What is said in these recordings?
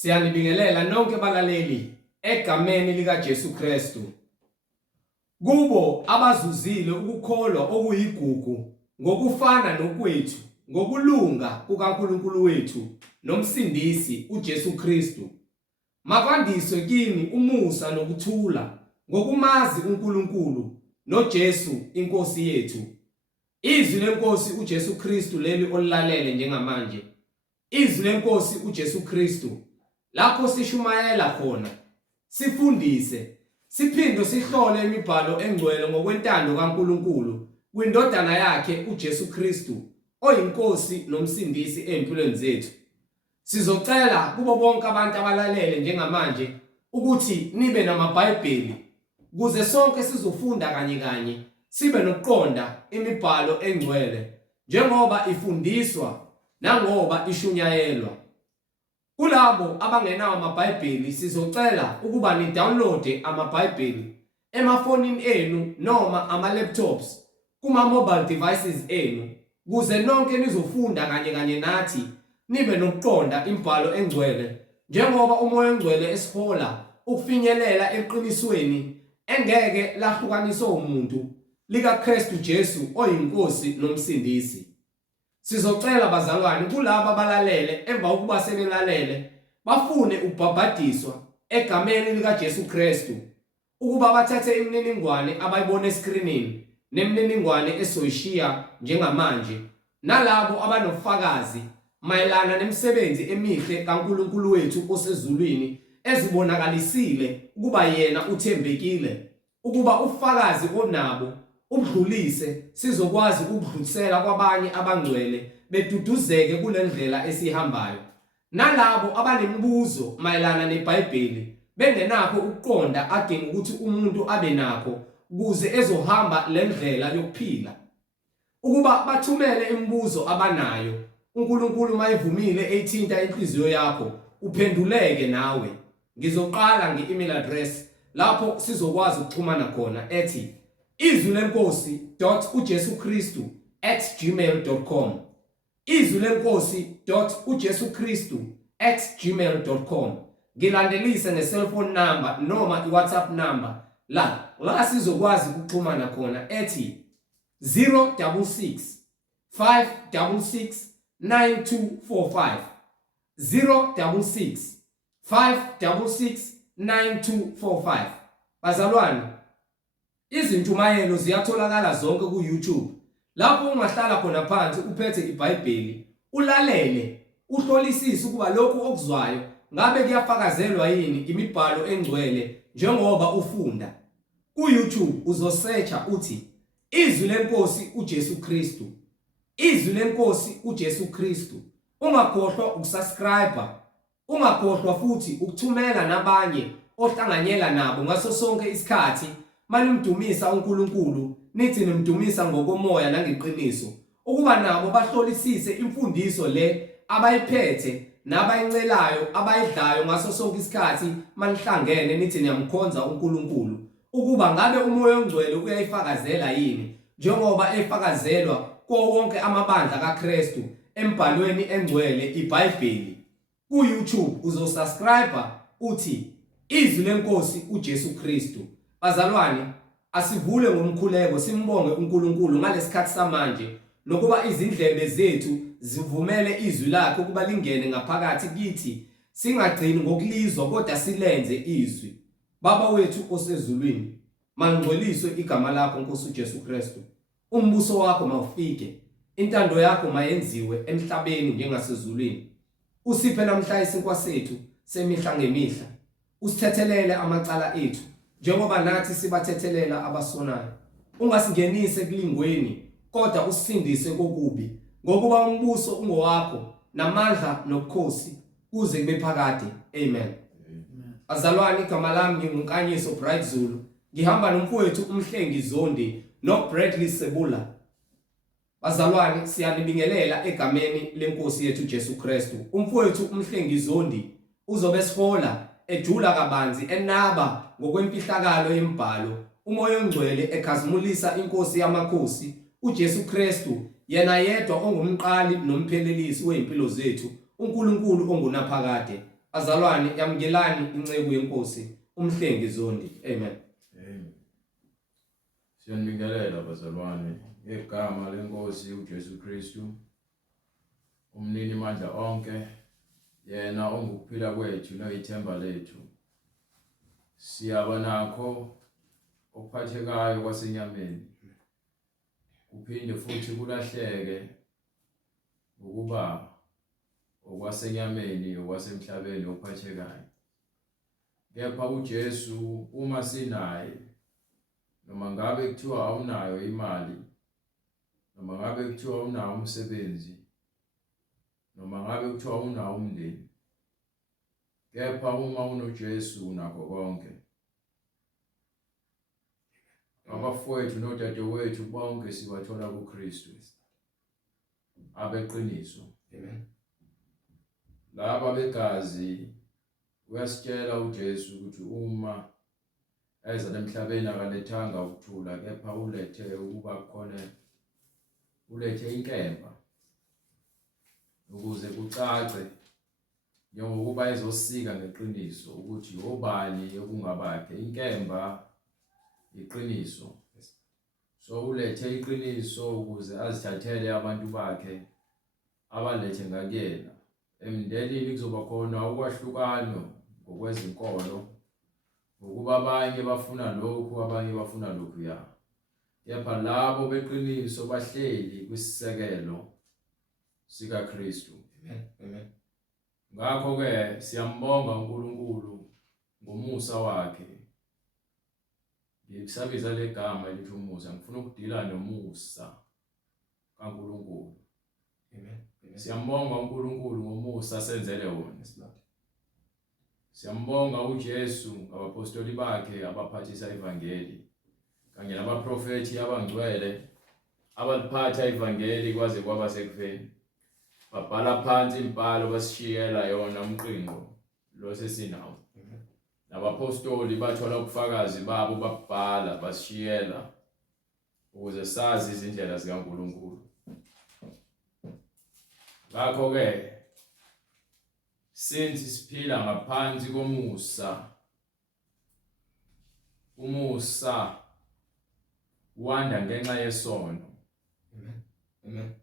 Siyanibingelela nonke balaleli egameni likaJesu Kristu. Kubo abazuzile ukukholwa okuyigugu ngokufana nokwethu ngokulunga kukaNkulunkulu wethu nomsindisi uJesu Kristu. Makwandiswe kini umusa nokuthula ngokumazi uNkulunkulu noJesu inkosi yethu. Izwi lenkosi uJesu Kristu leli olilalele njengamanje. Izwi lenkosi uJesu Kristu lapho sishumayela khona, sifundise, siphinde sihlole imibhalo engcwele ngokwentando kaNkulunkulu kwindodana yakhe uJesu Kristu oyinkosi nomsindisi empilweni zethu. Sizocela kubo bonke abantu abalalele njengamanje ukuthi nibe namaBhayibheli ukuze sonke sizofunda kanye sibe nokuqonda imibhalo engcwele njengoba ifundiswa nangoba ishunyayelwa. Kulabo abangenawo amaBhayibheli sizocela ukuba ni-download amaBhayibheli emafonini enu noma ama-laptops kuma-mobile devices enu ukuze nonke nizofunda kanye nathi nibe nokuqonda imibhalo engcwele njengoba umoya engcwele esihola ukufinyelela eqinisweni engeke lahlukaniswa umuntu likaKristu Jesu oyinkosi nomsindisi. Sizocela bazalwane kulabo abalalele emva ukuba sebelalele bafune ukubhabhadiswa egameni likaJesu Kristu ukuba bathathe imininingwane abayibona eskrinini nemininingwane esoyishiya njengamanje nalabo abanofakazi mayelana nemisebenzi emihle kaNkulunkulu wethu osezulwini ezibonakalisile ukuba yena uthembekile, ukuba ufakazi onabo ubudlulise sizokwazi ukudlulisela kwabanye abangcwele beduduzeke kule ndlela esihambayo. Nalabo abanemibuzo mayelana neBhayibheli bengenakho ukuqonda adinga ukuthi umuntu abe nakho ukuze ezohamba le ndlela yokuphila, ukuba bathumele imibuzo abanayo. uNkulunkulu mayivumile ethinta inhliziyo yakho uphenduleke nawe. Ngizoqala nge-email address lapho sizokwazi ukuxhumana khona ethi izwilenkosi.ujesukristu@gmail.com izwilenkosi.ujesukristu@gmail.com. Ngilandelise nge-cellphone number noma i-WhatsApp number la sizokwazi ukuxhumana khona ethi 066 566 9245 066 566 9245. Bazalwane, izintumayelo ziyatholakala zonke ku-YouTube lapho ungahlala khona phansi uphethe iBhayibheli ulalele uhlolisise ukuba lokhu okuzwayo ngabe kuyafakazelwa yini imibhalo engcwele njengoba ufunda. Ku-YouTube uzosearcha uthi izwi lenkosi uJesu Kristu, izwi lenkosi uJesu Kristu. Ungakhohlwa ukusubscribe, ungakhohlwa futhi ukuthumela nabanye ohlanganyela nabo ngaso sonke isikhathi manimdumisa uNkulunkulu nithi nimdumisa ngokomoya nangeqiniso, ukuba nabo bahlolisise imfundiso le abayiphethe nabayincelayo abayidlayo ngaso sonke isikhathi manihlangene nithi niyamkhonza uNkulunkulu, ukuba ngabe umoya ongcwele uyayifakazela yini njengoba efakazelwa kuwo wonke amabandla kaKristu embhalweni engcwele iBhayibheli. Ku-YouTube uzosubscribe uthi izwi lenkosi uJesu Kristu. Bazalwane, asivule ngomkhuleko simbonge uNkulunkulu ngalesikhathi samanje nokuba izindlebe zethu zivumele izwi lakhe ukuba lingene ngaphakathi kithi, singagcini ngokulizwa kodwa silenze izwi. Baba wethu osezulwini, mangcweliswe igama lakho Nkosi uJesu Kristu. Umbuso wakho mawufike, intando yakho mayenziwe emhlabeni njengasezulwini. Usiphe namhla isinkwa sethu semihla ngemihla. Usithethelele amacala ethu njengoba nathi sibathethelela abasonayo. Ungasingenise kulingweni kodwa usindise kokubi, ngokuba umbuso ungowakho namandla nobukhosi kuze kube phakade. Amen. Azalwane, igama lami nginguYeqiniso Bright Zulu. Ngihamba nomfowethu umhlengi Zondi noBradley Sebula. Bazalwane, siyanibingelela egameni lenkosi yethu Jesu Kristu. Umfowethu umhlengi Zondi uzobe sihola ejula kabanzi enaba ngokwempihlakalo yembhalo, umoya ongcwele ekhazimulisa inkosi yamakhosi uJesu Kristu, yena yedwa ongumqali nomphelelisi weimpilo zethu, uNkulunkulu ongunaphakade. Azalwane yamkelani inceku yenkosi umhlengi Zondi. Amen. Amen. Siyanibingelela bazalwane ngegama lenkosi uJesu Kristu, umnini mandla onke, yena ongukuphila kwethu noyithemba lethu. Siyaba nakho okuphathekayo kwasenyameni, kuphinde futhi kulahleke ukuba okwasenyameni okwasemhlabeni okuphathekayo. Kepha uJesu uma sinaye, noma ngabe kuthiwa awunayo imali, noma ngabe kuthiwa unawo umsebenzi, noma ngabe kuthiwa unawo umndeni, kepha uma unoJesu unakho konke. Abafowethu nodadewethu bonke sibathola kuKristu abeqiniso. Amen. Laba begazi uyasitshela uJesu ukuthi uma eza emhlabeni akalethanga ukuthula, kepha ulethe ukuba khona, ulethe inkemba ukuze kucace njengokuba ezosika ngeqiniso ukuthi obani okungabakhe. Inkemba iqiniso. So ulethe iqiniso ukuze azithathele abantu bakhe abalethe ngakuyena. Emndenini kuzoba khona ukwahlukano ngokwezinkolo, ukuba abanye bafuna lokhu, abanye bafuna lokhuya. Kepha labo beqiniso bahleli kwisisekelo sikaKristu. Amen. Amen. Ngakho ke siyambonga uNkulunkulu ngomusa wakhe. Ngisabiza legama elithi umusa, ngifuna ukudila nomusa kaNkulunkulu. Amen. Siyambonga uNkulunkulu ngomusa senzele wona. Siyambonga uJesu ngabapostoli bakhe abaphathisa ivangeli, kanye nabaprofeti abangcwele abaliphatha ivangeli kwaze kwaba sekufeni. Babhala phansi impalo basishiyela yona umqinqo lo sesinawo. Nabapostoli bathola ubufakazi babo babhala basishiyela ukuze sazi izindlela zikaNkulunkulu. Ngakho ke since siphila ngaphansi komusa, umusa wanda ngenxa yesono. Amen. Amen.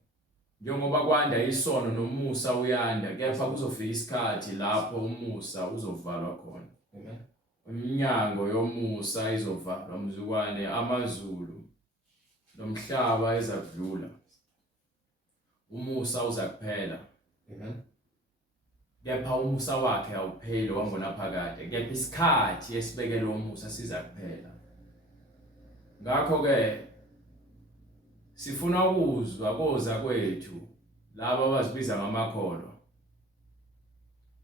Njengoba kwanda isono nomusa uyanda, kepha kuzofika isikhathi lapho umusa uzovalwa khona. Amen. Iminyango yomusa izovalwa mzukwane, amazulu nomhlaba ezakudlula. Umusa uzakuphela. Amen. Kepha umusa wakhe awupheli wangonaphakade, kepha isikhathi esibekelwe umusa sizakuphela. Ngakho ke sifuna ukuzwa koza kwethu laba abazibiza ngamakholwa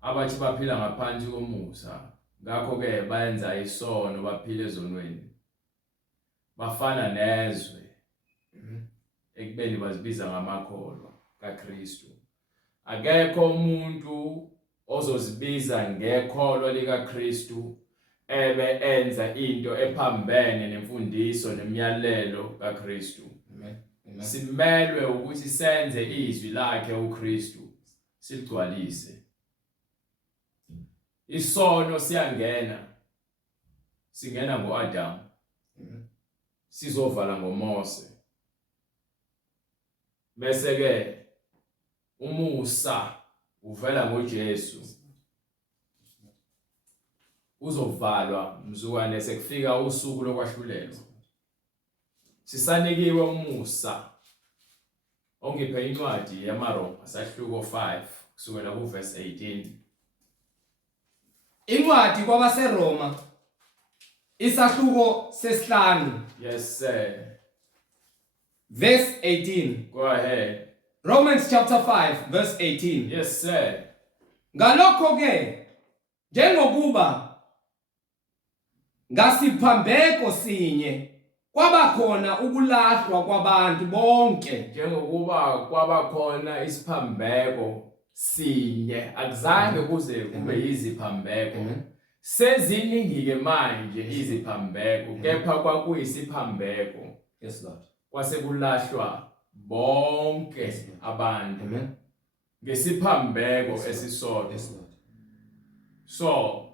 abathi baphila ngaphansi komusa, ngakho ke bayenza isono, baphila ezonweni, bafana nezwe ekubeni bazibiza ngamakholwa kaKristu. Akekho umuntu ozozibiza ngekholwa likaKristu ebe enza into ephambene nemfundiso nemiyalelo kaKristu. Amen. Amen. Simelwe ukuthi senze izwi lakhe uKristu siligcwalise. Isono siyangena, singena ngoAdam, sizovala ngoMose. Bese ke umusa uvela ngoJesu, uzovalwa mzukwane sekufika usuku lokwahlulelwa. Sisanikiwe umusa. Ongiphe incwadi yamaRoma sahluko 5 kusukela kuverse 18. Incwadi kwabaseRoma isahluko sesihlanu. Yes sir. Verse 18. Go ahead. Romans chapter 5 verse 18. Yes sir. Ngalokho ke njengokuba ngasiphambeko sinye kwabakhona ukulahlwa kwabantu bonke, njengokuba kwabakhona isiphambeko sinye, akuzange kuze kube yiziphambeko. Seziningi-ke manje iziphambeko, kepha kwakuyisiphambeko. Yes Lord. Kwase kulahlwa bonke abantu ngesiphambeko esisodwa. Yes Lord. So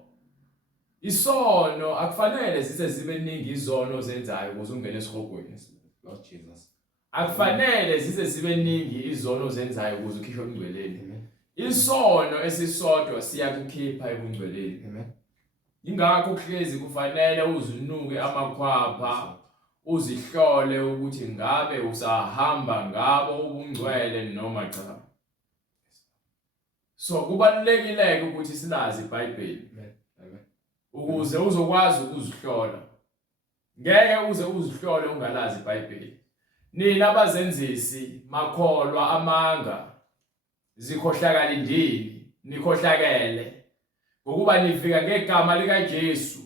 isono akufanele zibe ningi izono ozenzayo ukuze ungene esihogweni. Lord Jesus. Akufanele zibe ningi izono ozenzayo ukuze ukhishwe ebungcweleni. Isono esisodwa siyakukhipha ebungcweleni. Amen. Ingakho kuhlezi kufanele uzinuke amakhwapha, uzihlole ukuthi ngabe usahamba ngabo ubungcwele noma cha. So kubalulekile ukuthi silazi iBhayibheli. Amen. Ukuze uzokwazi ukuzihlola. Ngeke uze uzihlole ungalazi iBhayibheli. Nina abazenzisi makholwa amanga zikhohlakala indini, nikhohlakele ngokuba nifika ngegama likaJesu.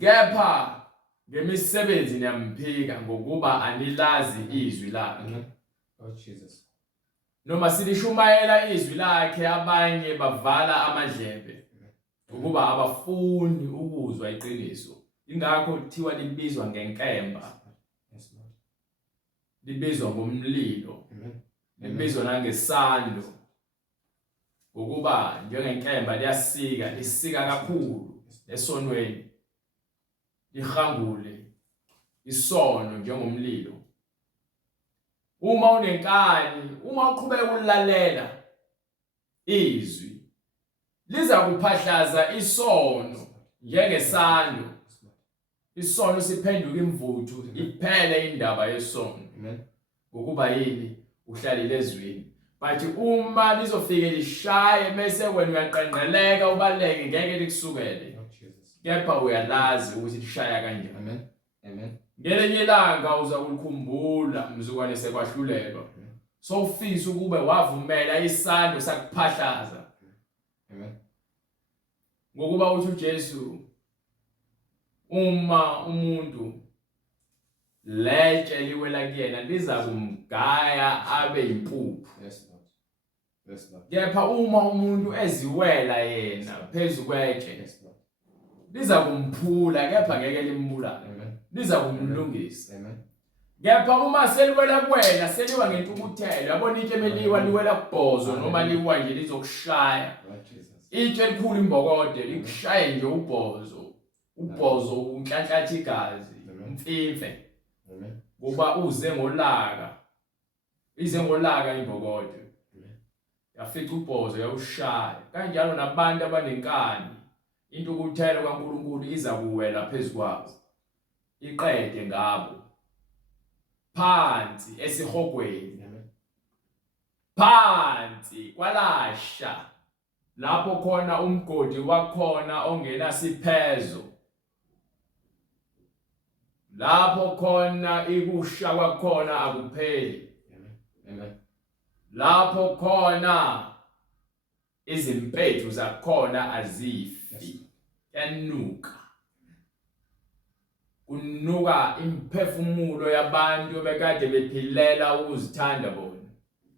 Kepha ngemisebenzi niyamphika ngokuba anilazi izwi lakhe. Lord Jesus. Noma silishumayela izwi lakhe abanye bavala amadlebe ukuba abafuni ukuzwa iqiniso. Ingakho kuthiwa libizwa ngenkemba. Yes, Lord. Libizwa ngomlilo. Amen. Libizwa nangesando. Ukuba njengenkemba lisika kakhulu esonweni. Lihangule isono njengomlilo. Uma unenkani, uma uqhubeka ukulalela izwi, liza kuphahlaza isono njengesando. Isono siphenduka imvuthu, iphele indaba yesono. Amen. Ngokuba yini uhlalile ezwini. But uma lizofike lishaye bese wena uyaqenqeleka ubaleke ngeke likusukele. Lord Jesus. Kepha uyalazi ukuthi lishaya kanjani. Amen. Amen. Ngelinye ilanga uza kulikhumbula mzukwane sekwahlulelwa. So ufisa ukube wavumela isando sakuphahlaza. Amen. Ngokuba uthi uJesu uma umuntu letshe liwela kuyena liza kumgaya abe impuphu. Yes, Lord. Yes, Lord. Kepha uma umuntu eziwela yena phezu kwetshe, Yes, Lord. liza kumphula kepha ngeke limbulale. Amen. Liza kumlungisa. Amen. Kepha uma seliwela kuwena seliwa ngentukuthelo, yabona itshe meliwa liwela kubhozo noma liwa nje lizokushaya. Lord Jesus. Itshe elikhulu imbokode likushaye nje ubhozo. Ubhozo unhlanhlatha igazi, umfimfe. Amen. Kuba uze ngolaka. Ize ngolaka imbokode. Amen. Yafica ubhozo yawushaya. Kanjalo nabantu abanenkani, intukuthelo kaNkulunkulu iza kuwela phezukwabo. Iqede ngabo. Phansi esihogweni. Amen. Phansi kwalasha. Lapho khona umgodi wakhona ongena siphezo. Lapho khona ikusha kwakhona akupheli. Amen. Amen. Lapho khona izimpethu zakhona azifi. Yanuka. Kunuka imphefumulo yabantu bekade bephilela ukuzithanda bona.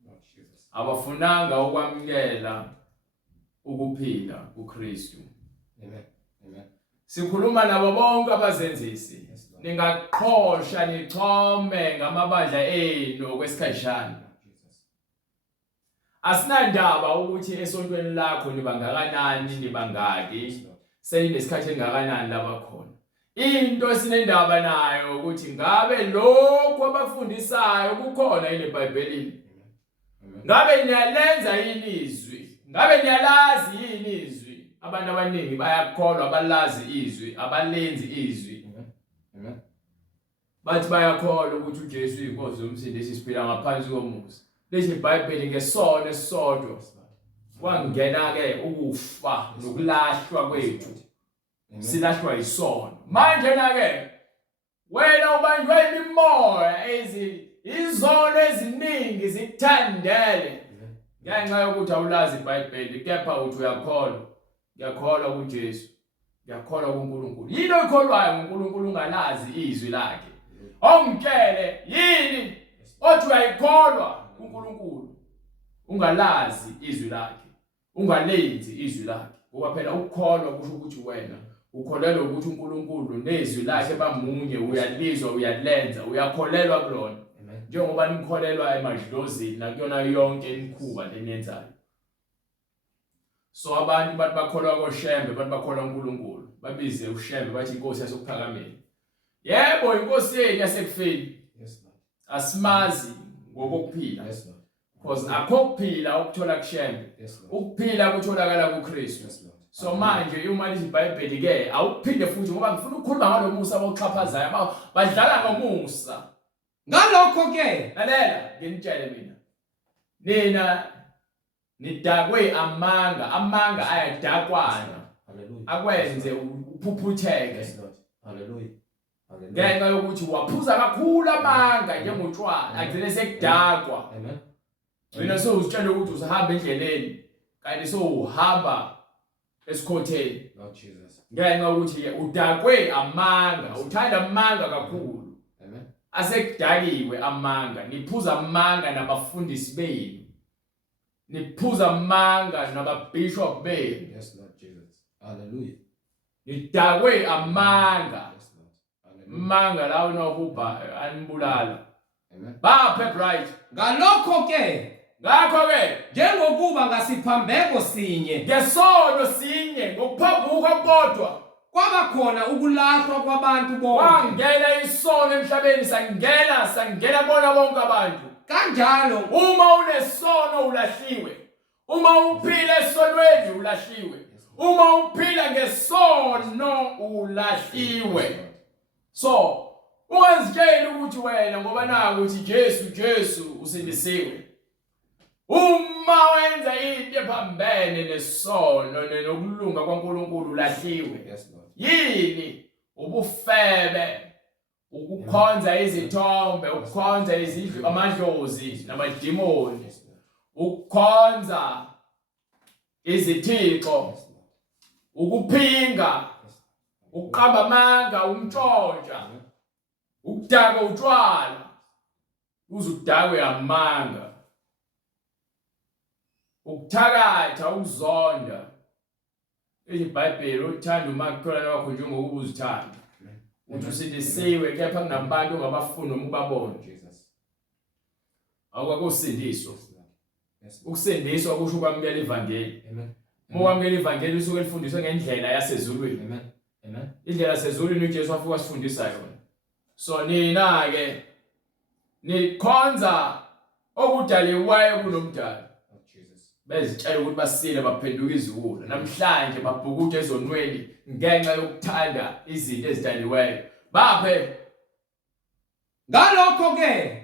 Lord Jesus. Abafunanga ukwamukela ukuphila kuKristu. Amen. Amen. Sikhuluma nabo bonke abazenzisi. Yes, Lord. Ningaqhosha nichome ngamabandla enu okwesikhashana. Lord Jesus. Asinandaba ukuthi esontweni lakho nibangakanani nibangaki. Yes, Lord. Seyinesikhathi engakanani labakhona. Into esinendaba nayo ukuthi ngabe lokho abafundisayo kukhona eBhayibhelini. Amen. Ngabe niyalenza yini izwi? Ngabe niyalazi yini izwi? Abantu abaningi bayakholwa abalazi izwi, abalenzi izwi. Amen. Amen. Bathi bayakholwa ukuthi uJesu uyinkosi yomsindisi siphila ngaphansi komusa. Lesi iBhayibheli ngesono esisodwa Yes, Lord. kwangena ke ukufa nokulahlwa kwethu. Amen. Silahlwa isono. Manje na ke wena ubanjwe imimoya izono eziningi zikuthandele. Amen. Ngenxa yokuthi awulazi iBhayibheli kepha uthi uyakholwa. Ngiyakholwa kuJesu. Ngiyakholwa kuNkulunkulu. Yini oyikholwayo ngoNkulunkulu ungalazi izwi lakhe? Ongitshele yini othi uyayikholwa kuNkulunkulu ungalazi izwi lakhe, ungalenzi izwi lakhe. Ngoba phela ukukholwa kusho ukuthi wena ukholelwa ukuthi uNkulunkulu nezwi lakhe bamunye, uyalizwa, uyalenza, uyakholelwa kulona. Amen. Njengoba nikholelwa emadlozini nakuyona yonke imikhuba leniyenzayo. So abantu bathi bakholwa koShembe, bathi bakholwa uNkulunkulu. Babize uShembe bathi inkosi yasokuphakameni. Yebo, inkosi yethu yasekufeni. Yes, Lord. Asimazi ngokuphila. Yes, Lord. Because akho kuphila ukuthola kuShembe. Yes, Lord. Ukuphila kutholakala kuKristu. Yes, Lord. So manje uma lithi iBhayibheli ke awuphinde futhi ngoba ngifuna ukukhuluma ngalomusa aboxhaphazayo badlala ngomusa. Ngalokho ke Lalela nginitshele mina. Nina nidakwe amanga ayadakwana. Hallelujah. Akwenze uphuphuteke. Yes, Lord. Hallelujah. Hallelujah. Ngenxa yokuthi waphuza kakhulu amanga njengotshwala agcine sekudakwa. Amen. Wena sowuzitshela ukuthi uzahamba endleleni kanti sowuhamba esikhotheni. Lord Jesus. Ngenxa yokuthi udakwe amanga, uthanda amanga kakhulu. Amen. Asekudakiwe amanga, niphuza amanga nabafundisi benu. Niphuza amanga nababishop benu. Yes, Lord Jesus. Hallelujah. Nidakwe amanga. Yes, Lord. Hallelujah. Amanga lawo nokuba anibulala. Amen. Baphe bright. Ngalokho ke Ngakho ke njengokuba ngasiphambeko sinye ngesono sinye ngokuphambuka kodwa kwaba khona ukulahlwa kwabantu bonke wangena isono emhlabeni sangena bona bonke abantu. kanjalo Uma unesono ulahliwe. Uma uphila esonweni ulahliwe. Uma uphila ngesono ulahliwe. So ungazitsheli ukuthi wena ngoba naku uthi Jesu usindisiwe. Uma wenza into ephambene nesono nokulunga kwaNkulunkulu ulahliwe. Yes, Lord. Yini? Ubufebe, ukukhonza izithombe, ukukhonza izidlu amadlozi namadimoni, Yes, Lord. ukukhonza izithixo, Yes, Lord. ukuphinga, Yes. uqamba amanga, umtshontsha, Amen. ukudaka utshwala, uzudakwe amanga, ukuthakatha, ukuzonda. IBhayibheli uthanda umakhelwane wakho njengokuba uzithanda. Uthi usindisiwe kepha kunabantu ongabafuni noma ubabone. Jesus. Awukusindiswa. Yes, Lord. Yes, Lord. Ukusindiswa kusho ukwamukela ivangeli. Amen. Uma wamukela ivangeli usuke lifundiswe ngendlela yasezulwini. Amen. Amen. Indlela yasezulwini uJesu wafika wasifundisa yona. So nina ke nikhonza okudaliwayo kunomdali. Lord Jesus. Bezitshela ukuthi basile baphenduka iziwula. Namhlanje babhukude ezonweni ngenxa yokuthanda izinto ezidaliweyo. Baphe Ngalokho ke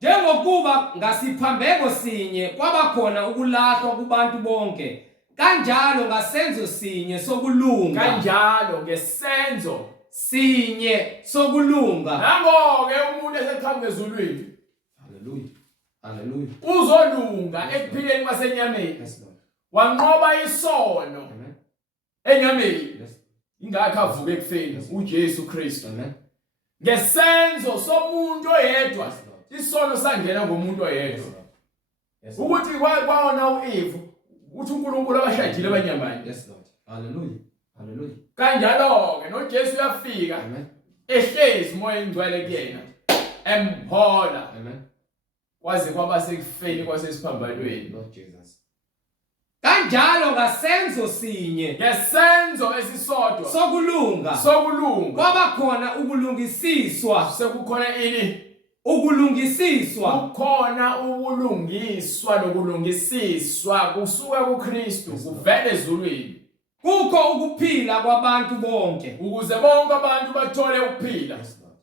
njengokuba ngasiphambeko sinye kwaba khona ukulahlwa kubantu bonke kanjalo ngasenzo sinye sokulunga kanjalo ngesenzo sinye sokulunga. nango-ke umuntu eseqhamuka ezulwini Hallelujah. Hallelujah. uzolunga ekuphileni kwasenyameni. Yes, Lord. Wanqoba isono Amen. enyameni. Yes. Ingakho avuke ekufeni uJesu Kristu. Amen. Ngesenzo somuntu oyedwa. Yes, Lord. Isono sangena ngomuntu Yes, oyedwa. Lord. Yes, Lord. Ukuthi kwaona uEve uthi uNkulunkulu abashadile abanyamanye. Yes, Lord. Hallelujah. Hallelujah. Kanjalo-ke noJesu uyafika Amen. ehlezi moya engcwele kuyena emhola Amen. kwaze kwaba sekufeni kwasesiphambanweni. Lord Jesus. Kanjalo ngasenzo sinye Ngesenzo esisodwa sokulunga kwaba khona ukulungisiswa sekukhona ini? ukulungisiswa Kukhona ukulungiswa nokulungisiswa kusuka kuKristu kuvele ezulwini kukho ukuphila kwabantu bonke ukuze bonke abantu bathole ukuphila Yes, Lord.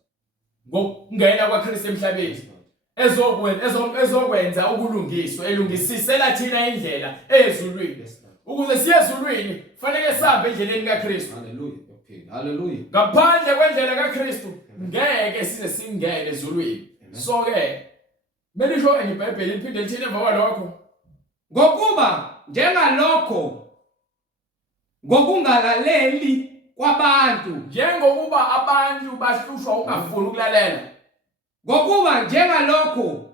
ngokungena kwaKristu emhlabeni. Yes, Lord. Ezokwenza ukulungiswa elungisisela thina indlela ezulwini. Yes, Lord. Ukuze siye ezulwini kufanele sihambe endleleni kaKristu. Hallelujah. Ukuphila. Hallelujah. Ngaphandle kwendlela kaKristu ngeke size singene ezulwini. So ke melisho iBhayibheli liphinde lithini emva kwalokho Ngokuba njengalokho ngokungalaleli kwabantu njengokuba abantu bahlushwa ungafuni ukulalela. ngokuba njengalokho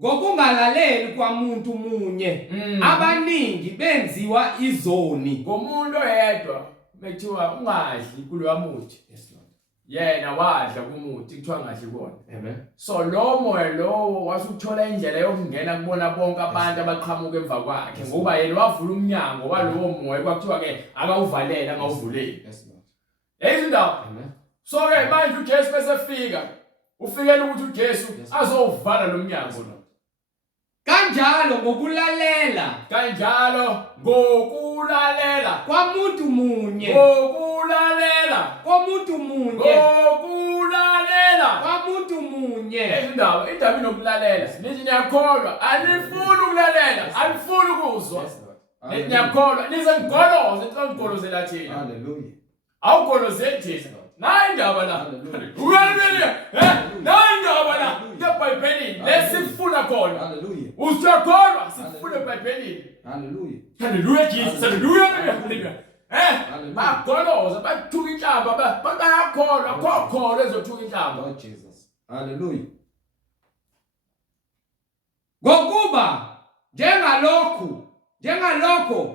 ngokungalaleli kwamuntu munye abaningi benziwa izoni Ngomuntu oyedwa bethiwa ungadli kuloya muthi. Yes, Lord. yena wadla kumuthi kuthiwa ngahle kuona. Amen. So lo moya lowo wasuthola indlela yokungena kubona bonke abantu abaqhamuka emva kwakhe ngoba yena wavula umnyango walowo moya kwakuthiwa ke akawuvalela angawuvuleli. Yes, Lord. Ezindaba. Amen. So ke manje uJesu bese fika ufikele ukuthi uJesu azowuvala lo mnyango lo. Kanjalo ngokulalela kwamuntu munye kwamuntu munye indaba inokulalela nithi niyakholwa alifuni ukulalela alifuni ukuzwa nithi niyakholwa nize ngigoloze ngigolozela thina hallelujah awugolozeli thina nayi indaba la hallelujah nayi indaba la eBhayibhelini lesifuna khona hallelujah usiyakholwa sifuna eBhayibhelini hallelujah hallelujah Jesus hallelujah bagoloza bathuka inhlamba bayakholwa akho ezothuka inhlamba Lord Jesus hallelujah ngokuba njengalokho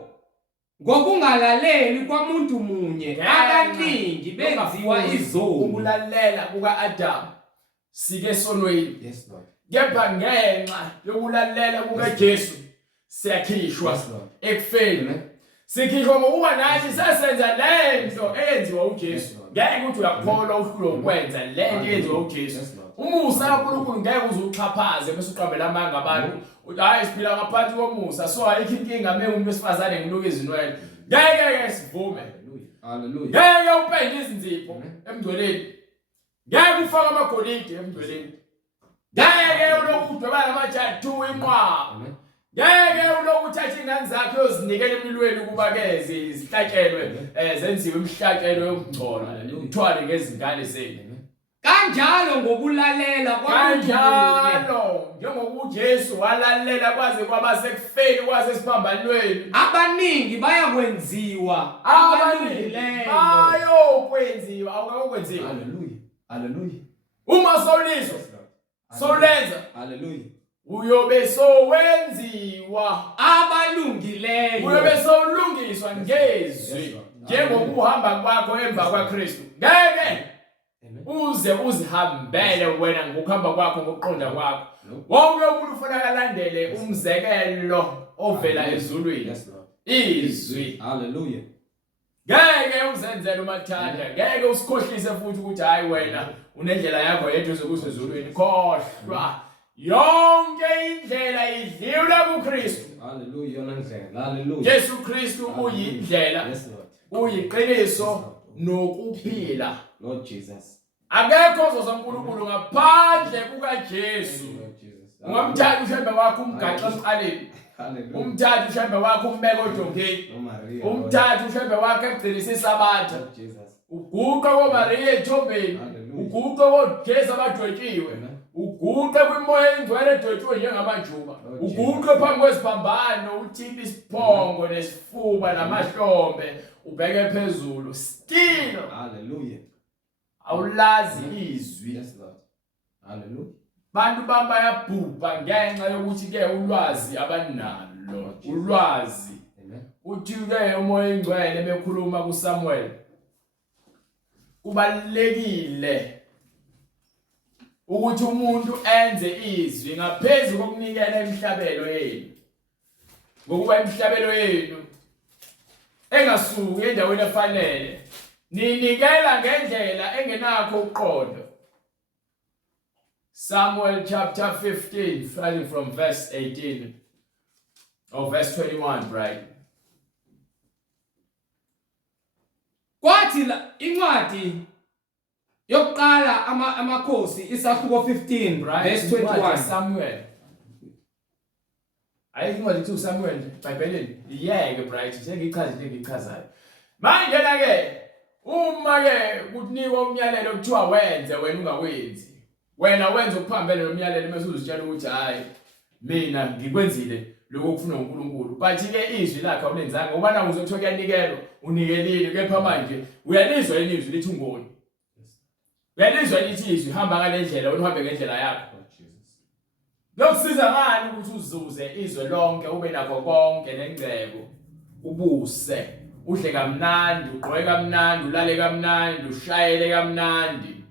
ngokungalaleli kwamuntu munye abaningi benziwa izoni ukulalela kuka-Adamu sike sonweni. Yes Lord. Kepha ngenxa yokulalela kukaJesu siyakhishwa ekufeni. Sikhishwa ngokuba nathi sesenza lento eyenziwa uJesu. Ngeke uthi uyakholwa uhlulwe ukwenza lento eyenziwa uJesu. Umusa kaNkulunkulu ngeke uzuxhaphaze bese uqambela amanga abantu. Uthi hayi siphila ngaphansi komusa so ayikho inkinga umuntu wesifazane ngiluke izinwele. Ngeke sivume. Hallelujah. Ngeke upende izinzipho emngcweleni. Ngeke ufake amagolide emngcweleni. Ngeke ulokudwebana amajathu inqwa. Ngeke ulokuthatha ingane zakhe uyozinikela emilweni kuba ke zihlatshelwe zenziwe imihlatshelo yokungcola uthwale ngezingane zenu. Kanjalo ngokulalela kanjalo njengokuthi Jesu walalela kwaze kwaba sekufeni kwase siphambanweni abaningi bayakwenziwa abalungileyo bayokwenziwa awukakwenziwa. Hallelujah. Hallelujah. Uma sowulizwa sowulenza hallelujah uyobe sowenziwa abalungileyo uyobe sowulungiswa ngezwi njengokuhamba kwakho emva kwaKristu. Ngeke uze uzihambele wena ngokuhamba kwakho ngokuqonda kwakho. Wonke umuntu ufuna alandele umzekelo ovela ezulwini. Izwi. Hallelujah. Ngeke uzenzele umathanda, ngeke usikhohlise futhi ukuthi hayi wena unendlela yakho yedwa ezokusezulwini. Khohlwa yonke indlela idlula kuKristu. Hallelujah. Yona ndlela. Hallelujah. Jesu Kristu uyindlela. Yes Lord. Uyiqiniso nokuphila. Lord Jesus. Akekho ozozaNkulunkulu ngaphandle kukaJesu. Ungamthatha ushembe wakho umgaxa emqaleni. Umthatha ushembe wakho umbeke odongeni. Umthatha ushembe wakho egcinisa isabatha. Uguqe koMariya ethombeni. Uguqe koJesu abadwetshiwe. Uguqe kwimoya engcwele edwetshiwe njengamajuba. Uguqe phambi kweziphambano uthiphe isiphongo nesifuba namahlombe ubheke phezulu. Still. Hallelujah. Awulazi izwi. Yes Lord. Hallelujah. Bantu bayabhubha ngenxa yokuthi ke ulwazi abanalo. Ulwazi. Uthi ke umoya engcwele bekhuluma kuSamuel. Kubalekile ukuthi umuntu enze izwi ngaphezulu kokunikela emhlabelo yenu. Ngokuba emhlabelo yenu engasuki endaweni efanele. Ninikela ngendlela engenakho uqondo. Samuel chapter 15, starting from verse 18 or verse 21, right? Kwathi incwadi yokuqala amakhosi isafuko 15 right? verse 21. Samuel. Ayikho ukuthi uSamuel eBhayibhelini yeke bright njengichazayo. Manje ke uma ke kunikwa umyalelo kuthiwa wenze wena ungawenzi. Wena wenza ukuphambene nomyalelo bese uzitshela ukuthi hayi mina ngikwenzile lokho okufuna uNkulunkulu. But ke izwi lakhe awulenzanga ngoba nawe uzothoka kuyanikelwa unikelile kepha manje uyalizwa ilizwi lithi ungoni. Uyalizwa lithi izwi hamba ngale ndlela wena uhambe ngendlela yakho. Lokusiza ngani ukuthi uzuze izwe lonke ube nakho konke nengcebo ubuse udle kamnandi, ugqoke kamnandi, ulale kamnandi, ushayele kamnandi,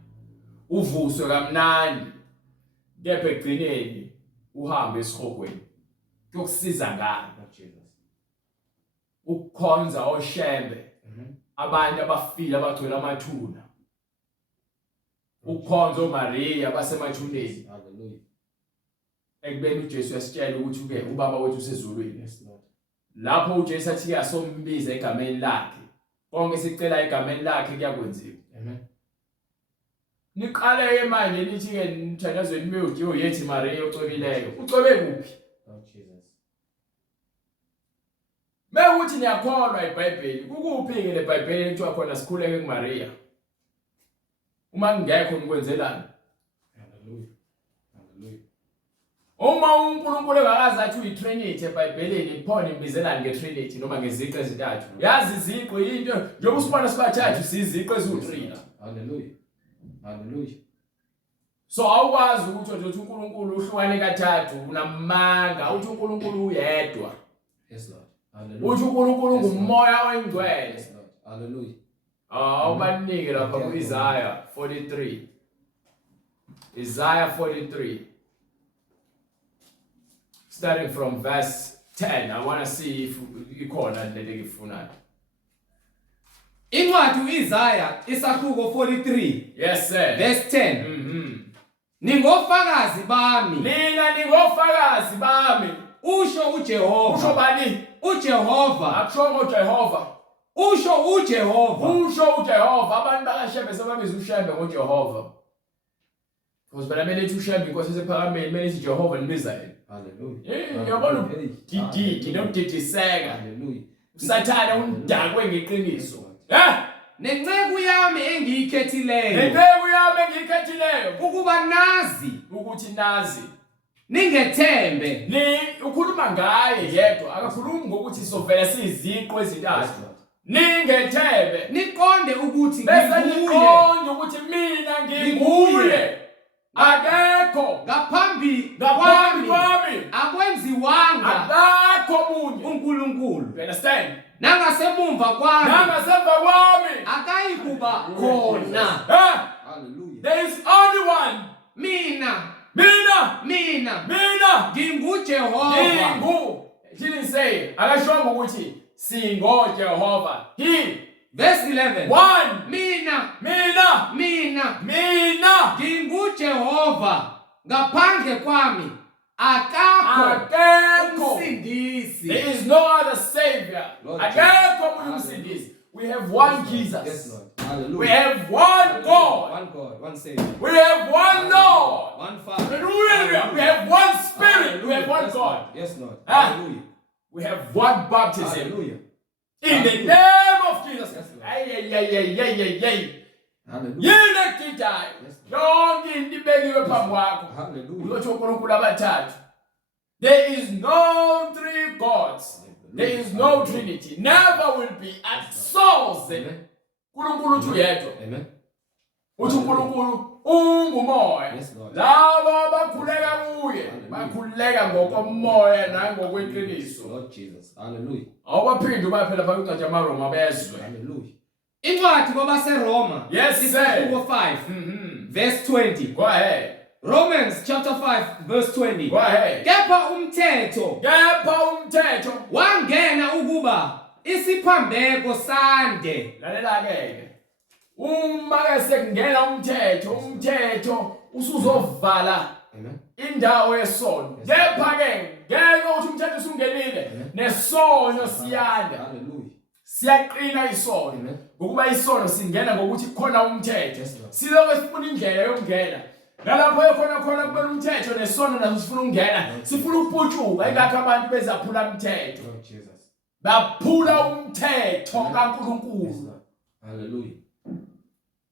uvuswe kamnandi, kepha egcineni uhambe esihogweni. Kuyokusiza ngani? Ukukhonza oshembe, abantu abafile abagcwele amathuna, ukukhonza oMaria basemathuneni. Hallelujah. Ekubeni uJesu yasitshela ukuthi ke ubaba wethu usezulwini. Lapho uJesu athi asombiza egameni lakhe, konke sicela egameni lakhe kuyakwenziwa. Amen. Niqale manje nithi ke nithandazweni beyo yethi Maria ucobileyo. Ucobe kuphi? Lord Jesus. Mewuthi niyakholwa iBhayibheli, kukuphi ke leBhayibheli ekuthiwa khona sikhuleke kuMaria? Uma ngekho nikwenzelani? Hallelujah. Hallelujah. Uma uNkulunkulu engakazi athi uyiTrinity eBhayibhelini, phone imbizelani ngeTrinity noma ngeziqu ezintathu. Yazi iziqu into njengoba usibona sibathathu siziqu eziwu3. Hallelujah. Hallelujah. So awukwazi ukuthi uthi uNkulunkulu uhlukane kathathu unamanga, uthi uNkulunkulu uyedwa. Yes Lord. Hallelujah. Uthi uNkulunkulu ngumoya oyingcwele. Yes Lord. Hallelujah. Ubanike lapha kuIsaiah 43. Isaiah 43. Starting from verse 10. I want to see if ikhona lento engifunayo. Incwadi uIsaiah isahluko 43. Yes sir. Verse 10. Ningofakazi bami. Nina ningofakazi bami. Usho uJehova. Usho bani? uJehova. Akusho uJehova. Usho uJehova. Usho uJehova. Abantu bakashembe sebabiza ushembe ngoJehova. Because phela mele ethi ushembe inkosi esephakameni, mele ethi Jehova nibiza yena. Hallelujah. Yabona didiki nokudidiseka. Hallelujah. Usathana undakwe ngeqiniso. Nenceku yami engiyikhethileyo. Nenceku yami engiyikhethileyo Ukuba nazi. Ukuthi nazi. Ningethembe. Ukhuluma ngaye yedwa, akakhulumi ngokuthi sovela siziqo ezintathu. Ningethembe. Niqonde ukuthi bese niqonde ukuthi mina nginguye. Akekho ngaphambi kwami akwenziwanga akakho munye uNkulunkulu. You understand? Nangasemumva kwami akayikuba khona. Hallelujah. There is only one. Mina nginguJehova. He didn't say akashongo ukuthi singoJehova. He Verse 11. One. Mina nginguJehova. Ngaphandle kwami akakho umsindisi. There is no other savior. Akakho umsindisi. We have one Jesus. Yes, Lord. Hallelujah. We have one God. One God, one Savior. We have one Lord. One Father. Hallelujah. We have one Spirit. We have one God. Yes, Lord. Hallelujah. We have one baptism. Hallelujah. In the name of Jesus. Yes, Lord. Hallelujah. Yena kitai. Yonke into ibekiwe phambi kwakho. Hallelujah. Uyothi uNkulunkulu abathathu. There is no three gods. There is no Trinity. Never will be at source. uNkulunkulu uthi uyedwa. Amen. Uthi uNkulunkulu ungumoya. Yes, Lord. Laba abakhuleka kuye bakhuleka ngokomoya nangokweqiniso. Lord Jesus. Hallelujah. Awubaphinde ubaphela phakathi kwathi amaRoma bezwe. Hallelujah. Incwadi kwabaseRoma. Yes, sir. Isahluko 5. Verse 20. Go ahead. Romans chapter 5 verse 20. Go ahead. Kepha umthetho wangena ukuba isiphambeko sande. Lalela ke. Uma ke sekungena umthetho usuzovala indawo yesono. Kepha ke ngeke uthi umthetho usungenile nesono siyanda. Hallelujah. Siyaqina isono ngokuba isono singena ngokuthi khona umthetho. Siloko sifuna indlela yokungena. Nalapho ekhona kumele umthetho nesono naso sifuna ukungena. Sifuna ukuputshuka ingakho abantu bezaphula umthetho. Lord Jesus. Baphula umthetho kaNkulunkulu. Hallelujah.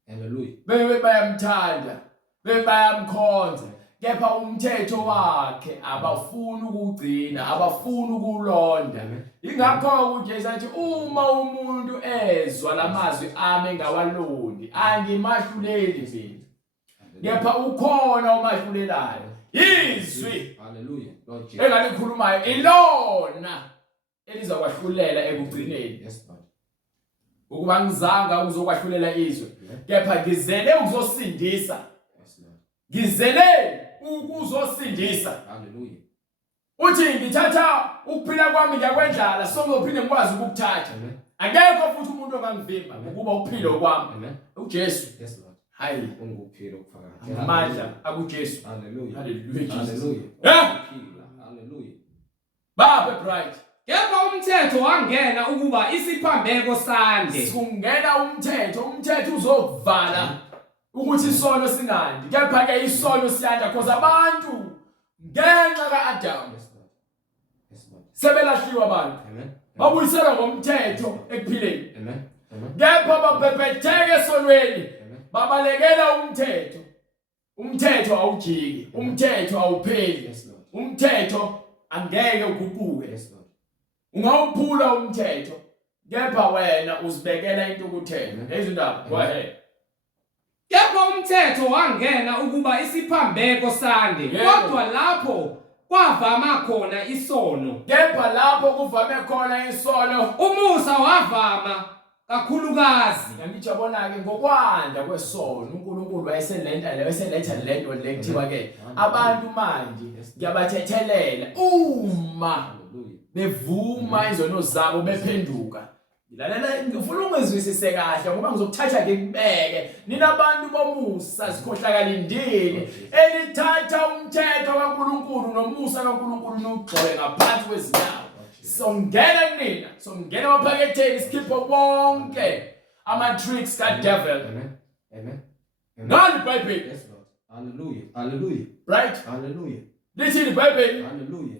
Hallelujah. Bebe bayamthanda, bebe bayamkhonza, kepha umthetho wakhe abafuni ukugcina, abafuni ukulonda. Ingakho uJesu athi uma umuntu ezwa lamazwi ami engawalondi, angimahluleli mina. Kepha ukhona omahlulelayo. Izwi. Hallelujah. Lord Jesus. Engalikhulumayo ilona elizakwahlulela ekugcineni. Yes, Lord. ukuba ngizanga ukuzokwahlulela izwe kepha ngizele ukuzosindisa ngizele ukuzosindisa Hallelujah. uthi ngithatha ukuphila kwami ngiyakwendlala songophinde ngikwazi ukukuthatha akekho futhi umuntu ongangivimba ukuba uphilo kwami uJesu Yes, Lord. hayi Unguphilo kufakazi. amandla akuJesu Hallelujah. hallelujah Hallelujah. Yeah. Hallelujah. baba bright Kepha umthetho wangena ukuba isiphambeko sande. kungena umthetho uzokuvala ukuthi isono singandi kepha ke isono siyanda because abantu ngenxa kaAdam Yes, Lord. Yes, Lord. sebelahliwa abantu Amen. babuyisela ngomthetho ekuphileni Amen. Amen. kepha babhebhetheke esonweni Amen. babalekela umthetho awujiki umthetho awupheli Yes, Lord. umthetho angeke uguquke Yes, Lord. ungawuphula umthetho kepha wena uzibekela intukuthelo lezindaba go ahead Kepha umthetho wangena ukuba isiphambeko sande. Yebo. Kodwa lapho kwavama khona isono. kepha lapho kuvame khona isono Umusa wavama kakhulukazi. ngiyabona ke ngokwanda kwesono uNkulunkulu wayeseletha lento lekuthiwa ke abantu manje ngiyabathethelela uma Hallelujah. bevuma izono zabo bephenduka lalela ngifuna ungizwisise kahle ngoba ngizokuthatha ngikubeke nina abantu bomusa sikhohlakalindini elithatha umthetho kaNkulunkulu nomusa kaNkulunkulu nogxoye ngaphansi kwezinyawo songena kunina songena maphaketheni sikhiphe bonke ama tricks ka devil Amen. Amen. nani iBhayibheli Yes, Lord. Hallelujah. Hallelujah. right Hallelujah. lithi iBhayibheli Hallelujah.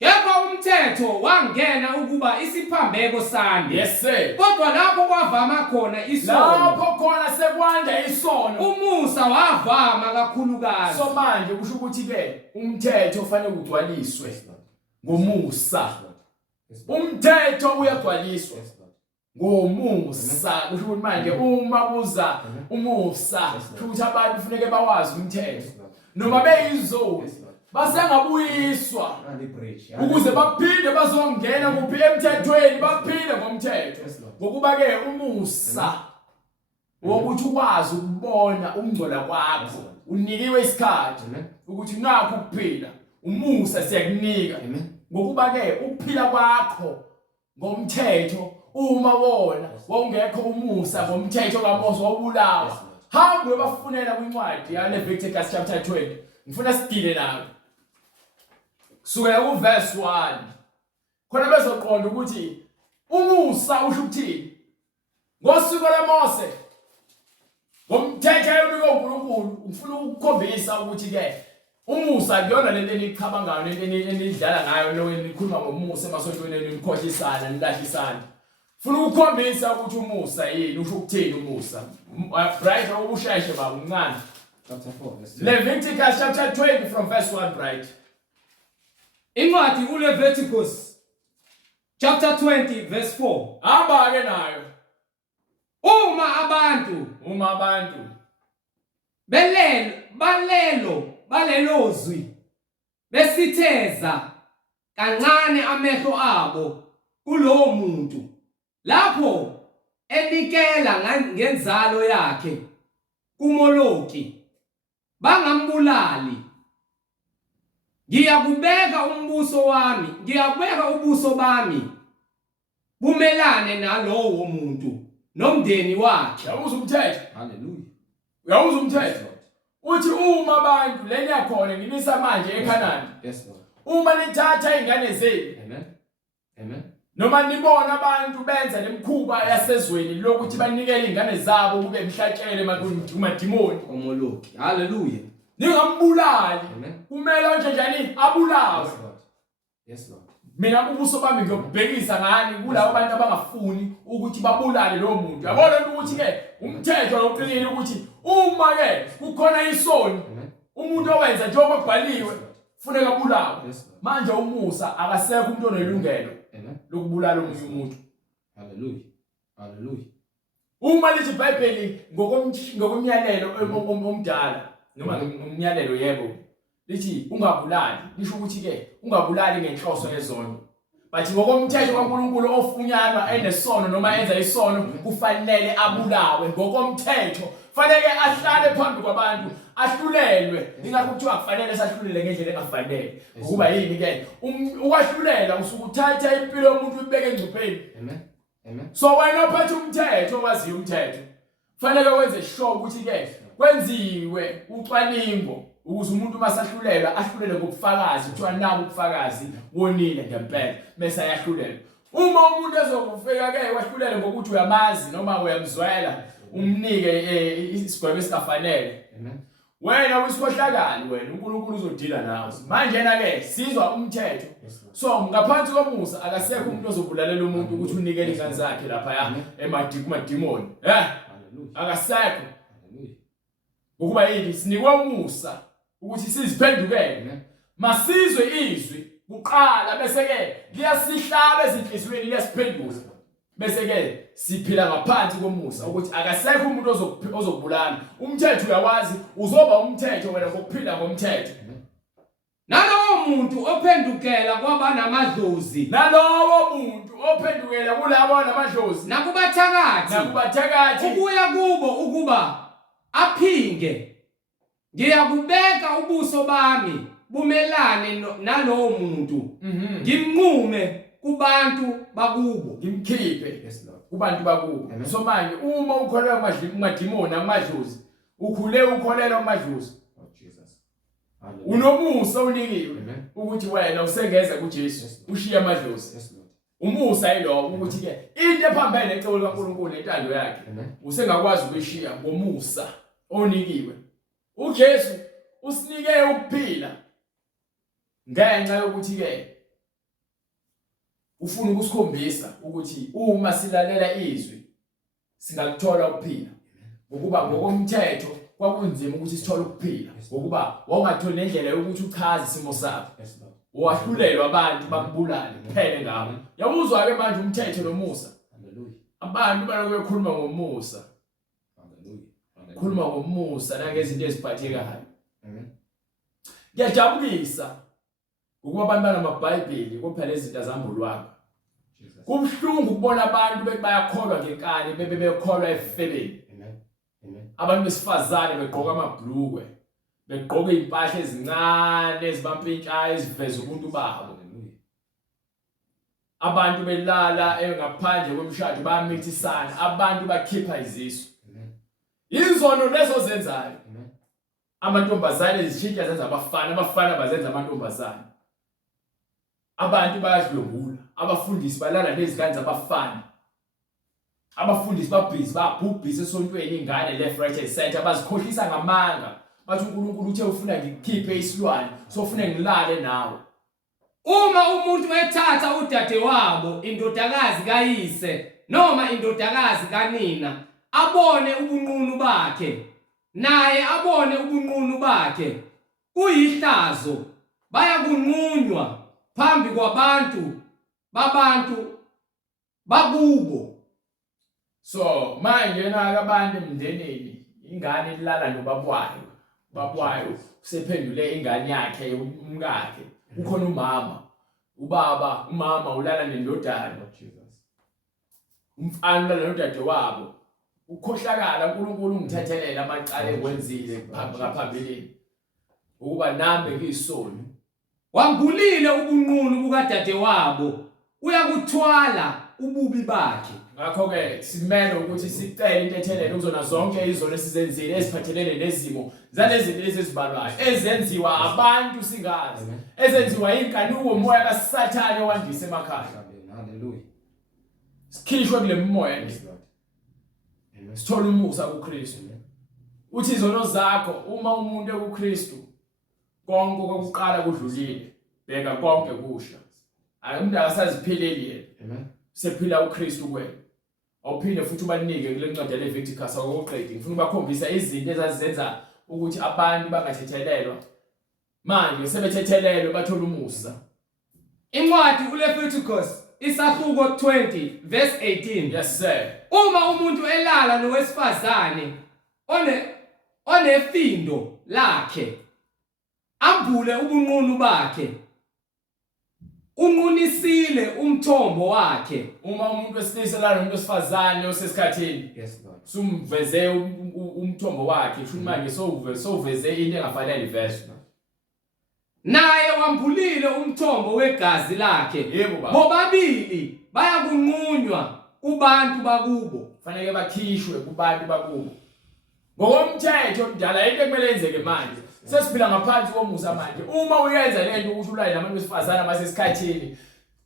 Kepha umthetho wangena ukuba isiphambeko sande. yes sir Kodwa lapho kwavama khona isono. lapho khona sekwanda isono Umusa wavama kakhulukazi. so manje kusho ukuthi ke umthetho ufanele ugcwaliswe ngomusa umthetho uyagcwaliswa ngomusa kusho ukuthi manje uma kuza umusa kusho ukuthi abantu kufanele bawazi umthetho noma beyizoni basengabuyiswa ukuze baphinde bazongena kuphi emthethweni baphinde ngomthetho ngokuba ke umusa wokuthi ukwazi ukubona ukungcola kwakho unikiwe isikhathi ukuthi nakho ukuphila umusa siyakunika ngokuba ke ukuphila kwakho ngomthetho uma wona wongekho umusa ngomthetho kaMose wobulawa hambe bafunela kwincwadi ya Leviticus chapter 20 ngifuna sidile nayo kusukela ku verse 1 khona bezoqonda ukuthi umusa usho ukuthini ngosuku lweMose ngomthetho kaNkulunkulu ufuna ukukhombisa ukuthi ke umusa akuyona lento enichabangayo lento enidlala ngayo lo nikhuluma ngomusa emasontweni nikhohlisana nilahlisana ufuna ukukhombisa ukuthi umusa yini usho ukuthini umusa bright obusheshe baba uncane Chapter 4. Leviticus chapter 20 from verse 1 bright Incwadi uLeviticus chapter 20 verse 4. hamba ke nayo Uma abantu balelozwi besitheza kancane amehlo abo kulowo muntu lapho enikela ngenzalo yakhe kumoloki bangambulali ngiyabeka ubuso bami bumelane nalowo muntu nomndeni wakhe. uyawuza umthetho Hallelujah. uyawuza umthetho uthi uma abantu leni yakhona ngimisa manje eKhanani Yes, Lord. uma nithatha izingane zenu Amen. Amen. noma nibona abantu benza lemkhuba yasezweni lokuthi banikele izingane zabo kube emhlatshele kumadimoni Omoloki. Hallelujah. ningambulali Amen. kumele njani abulawe Yes, Lord. Yes, Lord. mina ubuso bami ngiyobhekisa ngani kulabo abantu abangafuni ukuthi babulale lo muntu yabona ukuthi ke umthetho loqinile ukuthi uma ke kukhona isoni umuntu owenza njengoba kubhaliwe kufanele abulawe Yes, Lord. manje umusa akasekho umuntu onelungelo Amen. lokubulala omunye umuntu Hallelujah. Hallelujah. uma lithi iBhayibheli ngokomyalelo omdala noma ngomyalelo yebo lithi ungabulali lisho ukuthi ke ungabulali ngenhloso yezono bathi ngokomthetho kaNkulunkulu ofunyanwa enesono noma enza isono kufanele abulawe ngokomthetho. Fanele ahlale phambi kwabantu ahlulelwe. Ingakho kuthiwa kufanele sahlulele ngendlela engafanele. Ukuba yini ke? Ukwahlulela usukuthatha impilo yomuntu ubeke engcupheni. Amen. So wena ophethe umthetho waziyo umthetho. Fanele wenze sure ukuthi ke kwenziwe ucwaningo ukuze umuntu masahlulelwa ahlulele ngobufakazi kuthiwa nabo ubufakazi wonile ngempela bese ayahlulelwa. Uma umuntu ezokufika ke wahlulele ngokuthi uyamazi noma uyamzwela umnike isigwebo esikafanele. Wena uyisikhohlakali wena uNkulunkulu uzodila nawe. Manje na ke sizwa umthetho. So ngaphansi komusa akasekho umuntu ozobulalela umuntu ukuthi unikele ingane zakhe lapha emadimoni. Akasekho. Ukuba yini sinikwe umusa ukuthi siziphendukele. Masizwe izwi kuqala bese ke liyasihlaba ezinhlizweni liyasiphenduza. Bese ke siphila ngaphansi komusa ukuthi akasekho umuntu ozokubulala. Umthetho uyawazi uzoba umthetho wena ngokuphila ngomthetho. Nalowo muntu ophendukela kwabanamadlozi, Nalowo muntu ophendukela kulabo namadlozi nakubathakathi ukuya kubo ukuba aphinge, ngiyakubeka ubuso bami bumelane nalowo muntu, ngimnqume kubantu bakubo, ngimkhiphe kubantu bakubo. So manje uma ukholelwa kumadimoni amadlozi ukhule ukholelwa kumadlozi, unomusa unikiwe ukuthi wena usengeza kuJesu ushiya amadlozi. Umusa yilo ukuthi ke into ephambene ecebo likaNkulunkulu nentando yakhe usengakwazi ukuyishiya ngomusa onikiwe. uJesu usinike ukuphila ngenxa yokuthi ke ufuna ukusikhombisa ukuthi uma silalela izwi singalithola ukuphila. Ngokuba ngokomthetho kwakunzima ukuthi sithole ukuphila ngokuba wawungatholi nendlela yokuthi uchaze isimo sakho. Wahlulelwa abantu bakubulale kuphele ngawo. Yabuzwa ke manje umthetho nomusa. Abantu balokho bekhuluma ngomusa. Khuluma ngomusa nangezinto eziphathekayo. Ngiyajabulisa ukuba abantu banamabhayibheli kuphela izinto zambulwanga. Kubhlungu ukubona abantu bayakholwa ngenkani bebekholwa efebeni. Abantu besifazane begqoka amabhlukwe, begqoka impahla ezincane ezibampintshayo eziveza ubuntu babo. Abantu belala ngaphandle kwemshado bayamithisana, abantu bakhipha izisu. Izono lezo zenzayo. Amantombazane zishintsha zenza abafana, abafana bazenza amantombazane. Abantu bayadlwengula, abafundisi balala nezingane zabafana. Abafundisi babhizi babhubhisa esontweni ingane left right and center bazikhohlisa ngamanga. Bathi uNkulunkulu uthe ufuna ngikukhiphe isilwane, so ufuna ngilale nawe. Uma umuntu ethatha udadewabo, indodakazi kayise noma indodakazi kanina, abone ubunqunu bakhe, naye abone ubunqunu bakhe, kuyihlazo, bayakunqunywa phambi kwabantu bakubo. So manje na abantu emndenini ingane ilala nobabwayo. Babwayo usephendule ingane yakhe umkakhe. Ukhona umama, ubaba, umama ulala nendodana. Umfana ulala nodadewabo. Ukhohlakala uNkulunkulu ungithathelela amacala ekwenzile ngaphambili. Ukuba nambe ngiyisoni. Wangulile ubunqunu bukadadewabo, uyakuthwala ububi bakhe. Ngakho ke simele ukuthi sicele intethelelo kuzona zonke izono esizenzile eziphathelene nezimo zalezi zinto ezibalwayo ezenziwa abantu singazi, ezenziwa inkanuko umoya kaSathane wandise emakhaya. Hallelujah. Sikhishwe kule moya nje. Sithola umusa kuKristu. Uthi izono zakho uma umuntu ekuKristu konke kokuqala kudlulile, bheka konke kusha. Umuntu akasaziphileli yena. Amen. Sephila uKristu kuwena. Awuphinde futhi ubanike kule ncwadi leLeviticus akoqedi. Ngifuna ukubakhombisa izinto ezazizenza ukuthi abantu bangathethelelwa. Manje sebethethelelwe bathola umusa. Incwadi uLeviticus isahluko 20 verse 18. Yes sir. Uma umuntu elala nowesifazane onefindo lakhe, ambule ubunqunu bakhe, unqunisile umthombo wakhe. Uma umuntu wesilisa la nomuntu wesifazane osesikhathini. Yes Lord. Sumveze umthombo wakhe, kusho manje sowuveze into engafanele ivese. Naye wambulile umthombo wegazi lakhe. Yebo baba. Bobabili bayakunqunywa kubantu bakubo. Kufanele bakhishwe kubantu bakubo. Ngokomthetho omdala into ekumele yenzeke manje. Sesiphila ngaphansi komusa manje. Uma uyenza lento ukuthi ulale nabantu besifazane abasesikhathini,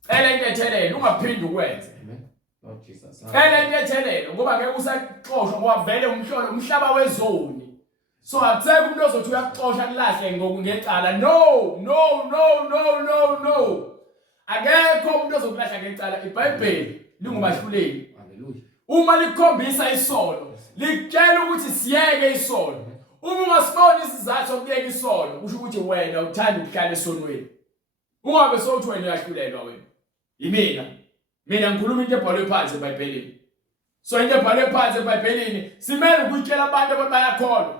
into ethelele ungaphindi ukwenze. Amen. Lord Jesus. Into ethelele ngoba ngeke usaxoshwa ngoba vele umhlaba wezoni. So akusekho umuntu ozothi uyaxoshwa kulahle ngecala. No. Akekho umuntu ozokulahla ngecala. IBhayibheli lingumahluleli. Hallelujah. Uma likhombisa isono, likutshela ukuthi siyeke isono. Uma ungasiboni isizathu sokuyeka isono, kusho ukuthi wena uthanda ukuhlala esonweni. Ungabe sokuthi wena uyahlulelwa wena. Mina ngikhuluma into ebhalwe phansi eBhayibhelini. So into ebhalwe phansi eBhayibhelini simele ukutshela abantu abayakholwa.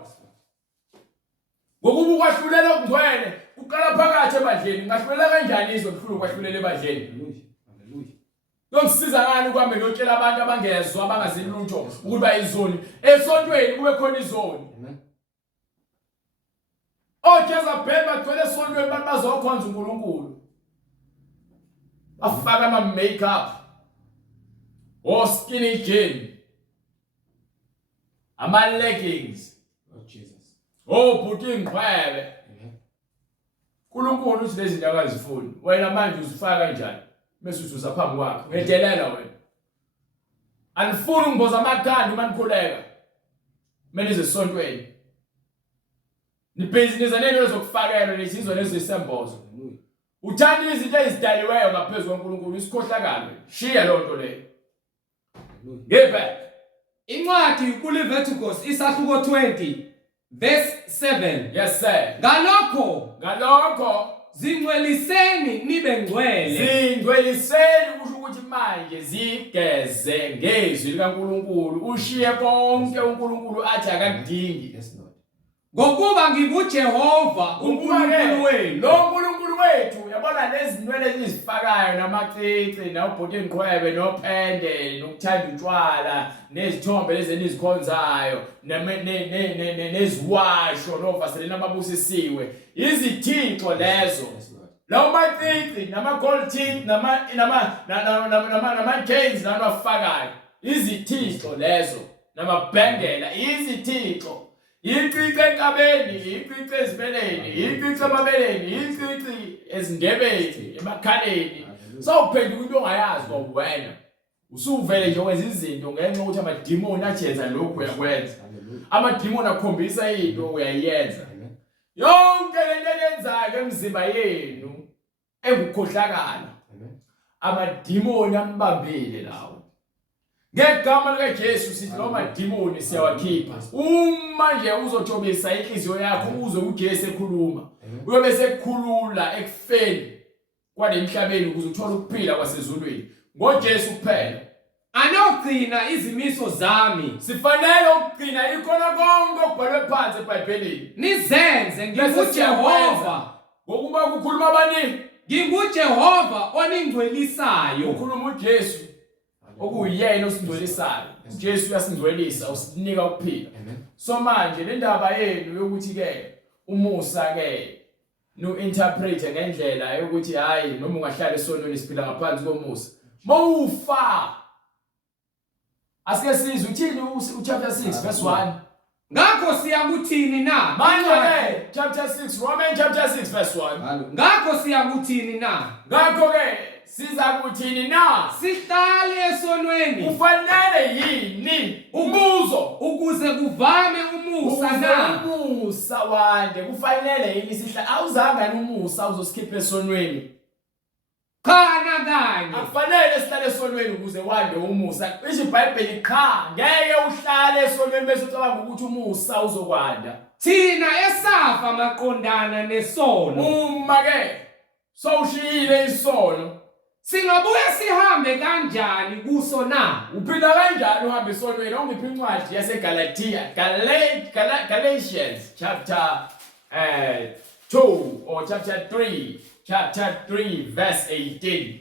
Ngokuba ukwahlulela okungcwele uqala phakathi ebandleni. Ngahlulela kanjani izokuhlula ukwahlulela ebandleni? Hallelujah. Yongisiza ngani ukuhambe ngiyotshela abantu abangezwa abangazini lutho ukuthi bayizoni esontweni kube khona izoni. Amen. Jezebel bagcwele esontweni abantu bazokhonza uNkulunkulu. Bafaka ama makeup. Skinny jean. Ama leggings. Lord Jesus. Bhuti ngcwele. Amen. uNkulunkulu uthi lezi zinto akazifuni. Wena manje uzifaka kanjani? Bese ususa phambi kwakho. Ngedelela wena. Anifuni ngimboza amakhanda uma nikhuleka. Manje izesontweni. Nibhizinisi nento ezokufakela lesizwe lezisembozo. Uthanda izinto ezidaliweyo ngaphezulu kaNkulunkulu isikhohlakalo. Shiya lo nto leyo. Ngepha Incwadi kuLeviticus isahluko 20 verse 7. Yes sir. Ngalokho zingcweliseni nibe ngcwele. Zingcweliseni kusho ukuthi manje zigeze ngezwi likaNkulunkulu. Ushiye konke uNkulunkulu athi akakudingi. Yes Lord. Ngokuba nginguJehova uNkulunkulu wenu. Lo uNkulunkulu wethu uyabona lezi zinwele ezifakayo namacici nobhuti enqwebe nophende nokuthanda utshwala nezithombe lezi enizikhonzayo neziwasho novaselena ababusisiwe izithixo lezo. Lawo macici nama-gold teeth nama-chains nanafakayo izithixo lezo namabhengela izithixo. Icici enkabeni, icici ezibeleni, icici emabeleni, icici ezindebeni, emakhaleni. Sawuphenduka into ongayazi wena. Usuvele nje wenza izinto ngenxa ukuthi amadimoni ajenza lokhu uyakwenza. Amadimoni akhombisa into uyayenza. Yonke lento eyenzayo emzimba yenu engukhohlakala. Amadimoni ambambile lawo. Ngegama likaJesu sithi lo madimoni siyawakhipha. Uma nje uzothobisa inhliziyo yakho uze uJesu ekhuluma. Uyobe sekukhulula ekufeni kwalemhlabeni ukuze uthole ukuphila kwasezulwini. NgoJesu kuphela. Anogcina izimiso zami. Sifanele ukugcina ikona konke okubhalwe phansi eBhayibhelini. Nizenze nginguJehova. Ngokuba kukhuluma abaningi. NginguJehova oningcwelisayo. Ukhuluma uJesu. Okuyena osingcwelisayo. uJesu uyasingcwelisa usinika ukuphila. So manje le ndaba yenu yokuthi ke umusa ke no interpret ngendlela yokuthi hayi noma ungahlala esonweni siphila ngaphansi komusa. Mawufa. Asike sizwe uthini uchapter 6 verse 1. Ngakho siyakuthini na? Manje ke chapter 6 Romans chapter 6 verse 1. Ngakho siyakuthini na? Ngakho ke siza kuthini na? Sihlale esonweni. Ufanele yini? Umbuzo Ukuze kuvame umusa na? Umusa wande kufanele yini sihla awuzanga umusa uzosikhipha esonweni. Khana kanye. Akufanele sihlale esonweni ukuze wande umusa. Isho iBhayibheli cha ngeke uhlale esonweni bese ucabanga ukuthi umusa uzokwanda. Thina esafa maqondana nesono. Uma ke sowushiyile isono singabuye sihambe kanjani kuso na? Uphila kanjani uhambe esonweni? Ongiphi incwadi yaseGalatia Galatians chapter 2 or chapter 3 chapter 3 verse 18.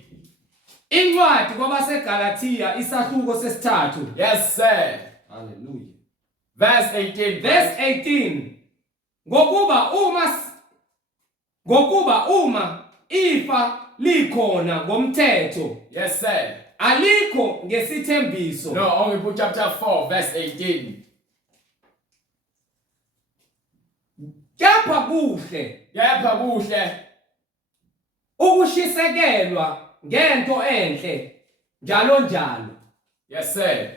Incwadi kwabaseGalatia isahluko sesithathu. Yes sir. Hallelujah. Verse 18. Verse 18. Ngokuba uma ifa likhona ngomthetho. Yes sir. Alikho ngesithembiso. No, only put chapter 4 verse 18. Kepha kuhle ukushisekelwa ngento enhle njalo njalo. Yes sir.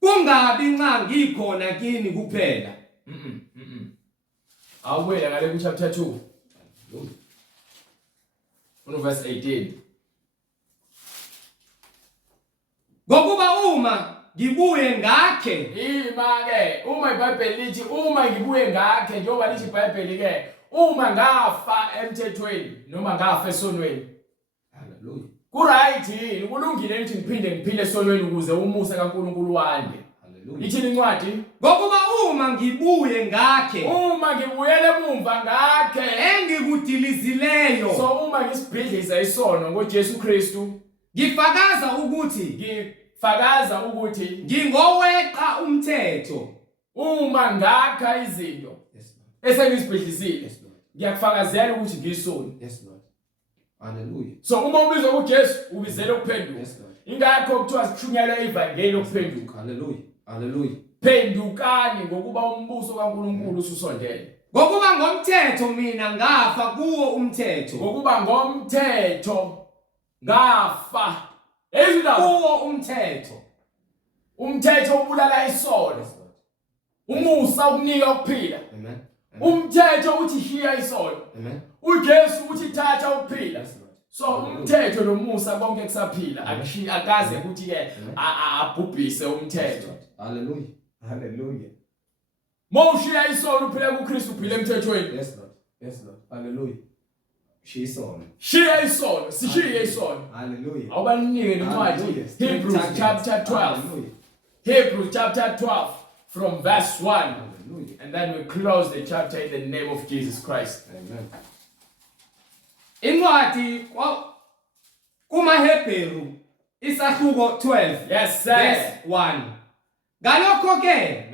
Kungabi nxa ngikhona kini kuphela. Awubuye ngale ku chapter 2. No verse 18. Ngokuba uma ngibuye ngakhe Ima ke uma iBhayibheli lithi uma ngibuye ngakhe njengoba lithi iBhayibheli ke uma ngafa emthethweni noma ngafa esonweni. Hallelujah. Kuright yini kulungile ukuthi ngiphinde ngiphile esonweni ukuze umusa kaNkulunkulu wande. Hallelujah. Ithini incwadi? Ngokuba uma ngibuye ngakhe Uma ngibuyele emumva ngakhe engikudilizileyo so uma ngisibhidliza isono ngoJesu Kristu ngifakaza ukuthi ngingoweqa umthetho. Uma ngakha izinto esengizibhidlisile ngiyakufakazela ukuthi ngisoni. Yes Lord. Hallelujah. So uma ubizwa uJesu ubizela ukuphenduka. Yes Lord. Ingakho kuthiwa sithunyelwa ivangeli lokuphenduka. Hallelujah. Hallelujah. Phendukani ngokuba umbuso kaNkulunkulu ususondele. Ngokuba ngomthetho mina ngafa kuwo umthetho. Ngokuba ngomthetho ngafa. Kuwo umthetho. Umthetho ubulala isono. Umusa ukunika ukuphila. Amen. Umthetho uthi hiya isono. Amen. uJesu uthi thatha ukuphila. So Hallelujah. umthetho nomusa konke kusaphila akaze ukuthi ke abhubhise umthetho. Hallelujah. Hallelujah. Mawushiya isono uphile kuKristu uphile emthethweni. Yes Lord. Yes Lord. Hallelujah. Shiya isono, sishiye isono. Hallelujah. Awubanike incwadi Hebrews chapter 12. Hebrews chapter 12 from verse 1. Hallelujah. And then we close the chapter in the name of Jesus Christ. Amen. Incwadi kumaHebheru isahluko 12. Yes sir. Verse 1. Ngalokho ke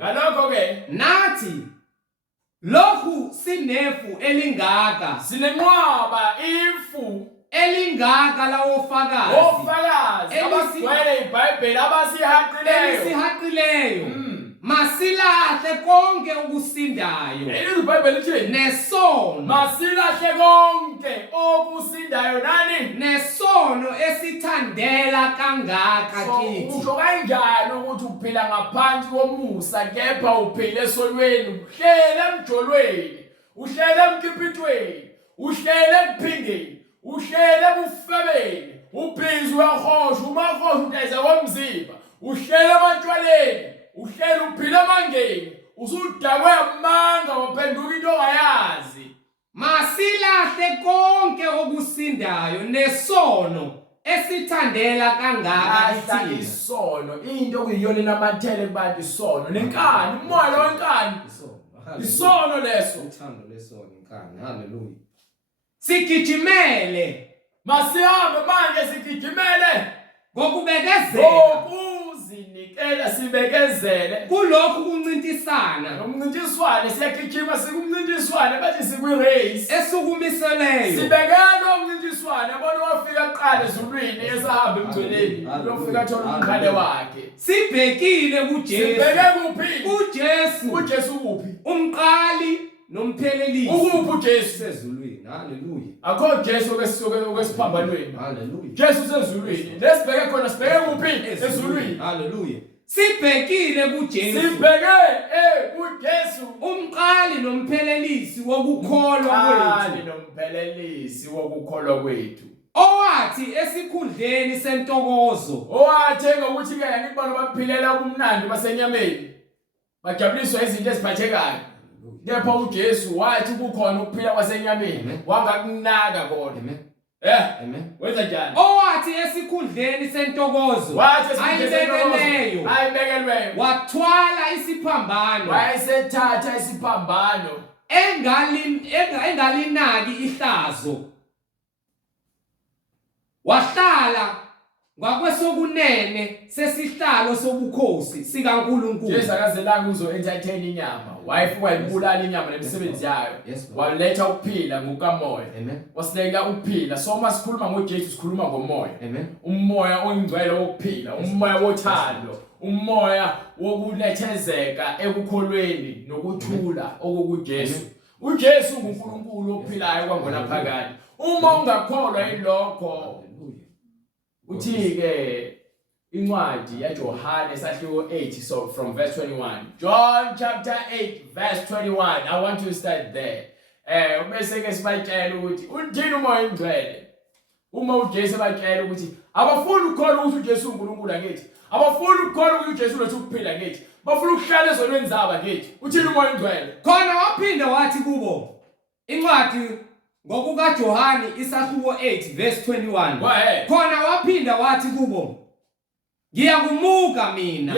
nathi lokhu sinefu elingaka sinenqwaba ifu elingaka lawofakazi ofakazi abagcwele iBhayibheli abasihaqileyo masilahle konke okusindayo iBhayibheli lithi nesono masilahle konke okusindayo nani nesono esithandela kangaka kithi. Usho kanjani ukuthi uphila ngaphansi komusa kepha uphila esonweni uhlela emjolweni uhlela emkipitweni uhlela ekuphingeni uhlela ebufebeni ubhizi uyahosha umahosha uteza komzimba uhlela ematshwaleni uhlela uphila amangeni usudakwe amanga waphenduka into ongayazi. Masilahle konke okusindayo nesono esithandela kangaka kithi. Isono into okuyiyona inamathele kubantu isono nenkani umoya wenkani isono leso uthando lesono inkani. Hallelujah. Sigijimele masihambe manje sigijimele ngokuzinikela sibekezele kulokhu kuncintisana umncintiswane siyagijima sikumncintiswane bathi sikwi-race esukumiseleyo sibekela umncintiswane bona wafika kuqala ezulwini esahamba emgcweleni uyofika athola umkhale wakhe. Sibhekile kuJesu. Sibheke kuphi? uJesu kuphi? Umqali nomphelelisi. Ukuphi uJesu sezulwini. Hallelujah. Akho Jesu okwesiphambanweni. Hallelujah. Jesu sezulwini. Lesibheke khona sibheke kuphi? Ezulwini. Hallelujah. Sibhekile kuJesu. Sibheke kuJesu umqali nomphelelisi wokukholwa kwethu. Owathi esikhundleni sentokozo. Owathi ngokuthi ke ngibona baphilela ubumnandi basenyameni. Bajabuliswa izinto eziphathekayo. Kepha uJesu wathi kukhona ukuphila kwasenyameni wangakunaka kodwa. Amen. Wenza njani? Owathi esikhundleni sentokozo ayibekelweyo wathwala isiphambano. Wayesethatha isiphambano engalinaki ihlazo wahlala ngakwesokunene sesihlalo sobukhosi sikaNkulunkulu. Jesu akazelanga uzo entertain inyama, wayefuka ibulala inyama nemisebenzi yayo. Waletha ukuphila ngokamoya. Wasinika ukuphila. So masikhuluma ngoJesu sikhuluma ngomoya. Umoya oyingcwele wokuphila, umoya wothando, umoya wokulethezeka ekukholweni nokuthula okukuJesu. uJesu nguNkulunkulu ophilayo kwangona phakade. Uma ungakholwa ilokho uthi-ke incwadi yaJohane esahluko 8 so from verse 21. John chapter 8 verse 21. I want to start there. Bese ke sibatshela ukuthi uthini umoya ingcwele. Uma uJesu batshela ukuthi abafuni ukukholwa ukuthi uJesu uNkulunkulu angithi. Abafuni ukukholwa ukuthi uJesu lethu ukuphila ngithi. Bafuna ukuhlala ezonweni zabo ngithi. Uthini umoya ingcwele. Khona waphinda wathi kubo incwadi ngokukaJohane isahluko 8 verse 21. Khona waphinda wathi kubo ngiyakumuka mina.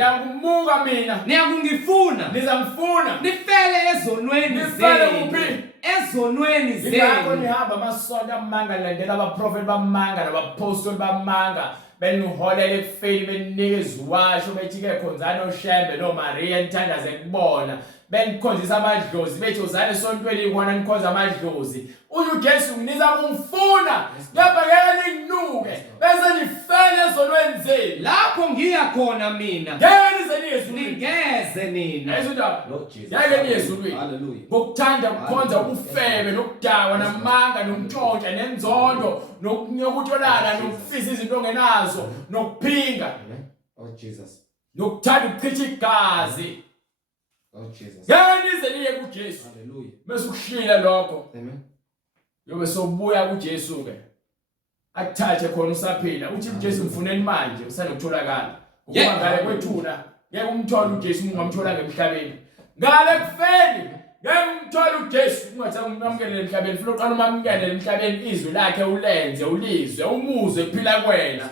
Niyakungifuna. Nizamfuna. Nifele ezonweni zenu. Ezonweni zenu. Ngakho nihamba amasonto amanga landela abaprofeti bamanga nabapostoli bamanga. Beniholele ekufeni beninikeza uwasho bethi-ke khonzani oShembe noMaria nithandaze kubona. Benikhonzisa amadlozi bethi uzane esontweni ikona nikhonza amadlozi. uJesu niza kumfuna ngiyabhekela ningnuke bese nifele ezonweni zenu. Lapho ngiya khona mina ngeke nize niye ezulwini. Ningeze nina. Ayizodaba. Ngeke niye ezulwini. Hallelujah. Ngokuthanda ukukhonza ubufebe nokudakwa namanga nomntshontsha nenzondo nokutholana nokufisa izinto ongenazo nokuphinga. Oh Jesus. Nokuthanda ukuchitha igazi. Oh Jesus. Ngeke nize niye kuJesu. Hallelujah. Bese ukuhlila lokho. Amen. Yobe sobuya kuJesu ke. Akuthathe khona usaphila. Uthi uJesu mfuneni manje usanokutholakala. Ngoba ngale kwethuna ngeke umthole uJesu ungamthola ngemhlabeni. Ngale kufeni ngeke umthole uJesu ungathi ungamukele emhlabeni. Funa uqala umamukele emhlabeni izwi lakhe ulenze ulizwe umuzwe kuphila kwena.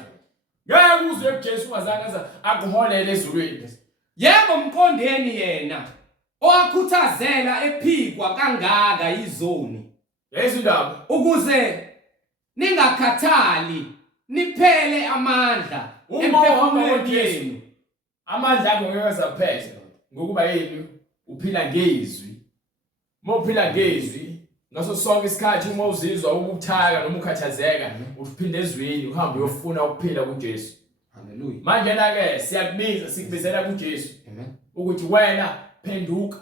Ngeke uzwe uJesu ungazange akuholele ezulwini. Yebo mqondeni yena owakhuthazela ephikwa kangaka izoni. Yezindaba Ukuze ningakhathali niphele amandla emphefumulweni yenu. Amandla akho ngeke azaphela ngokuba yini uphila ngezwi. Mophila ngezwi ngaso sonke isikhathi uma uzizwa ukuthaka noma ukhathazeka uphinde ezwini uhambe uyofuna ukuphila kuJesu. Hallelujah. Manje ke siyakubiza sikubizela kuJesu. Amen. Ukuthi wena phenduka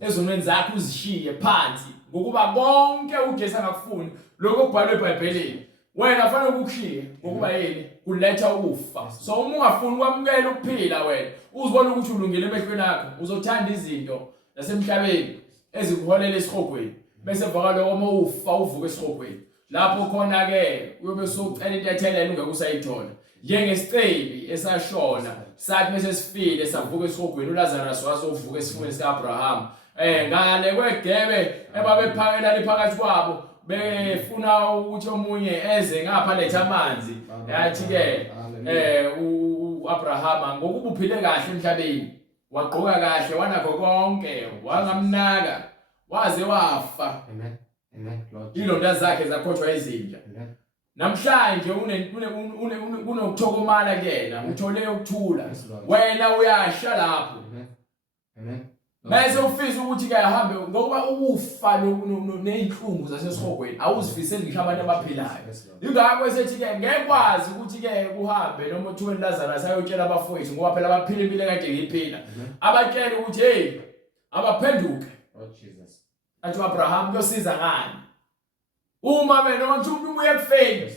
ezonweni zakho uzishiye phansi ngokuba bonke uJesu angakufuni lokho kubhalwe eBhayibhelini. Wena fanele ukushiye ngokuba yini kuletha ukufa. So uma ungafuni ukwamukela ukuphila wena uzibona ukuthi ulungile emehlweni akho uzothanda izinto nasemhlabeni ezikuholela esihogweni bese vakalo uma ufa uvuka esihogweni. Lapho khona ke uyobe socela into ethelele ungeke usayithola. Njengesicebi esashona sathi bese sifile savuka esihogweni uLazarus wasovuka esifweni sikaAbraham. Ngale kwegebe ebabephakela liphakathi kwabo befuna ukuthi omunye eze ngapha letha amanzi. Yathi ke uAbraham ngokuba uphile kahle emhlabeni wagqoka kahle wanakho konke wangamnaka waze wafa. Amen. Amen. Lord. Ilonda zakhe zakhothwa izinja. Amen. Namhlanje unokuthokomala kuyena uthole ukuthula wena uyasha lapho. Amen. Bese ufisa ukuthi ke ahambe ngokuba ufa nezinhlungu zasesihogweni awuzifiseli ngisho abantu abaphilayo. Ingakho esethi ke ngekwazi ukuthi ke kuhambe noma uthweni Lazarus ayotshela abafowethu ngoba phela abaphila impilo kade ngiphila. Abatshela ukuthi hey abaphenduke. Oh Jesus. Athi uAbraham kuyosiza ngani? Uma noma nje umuntu uye kufeni.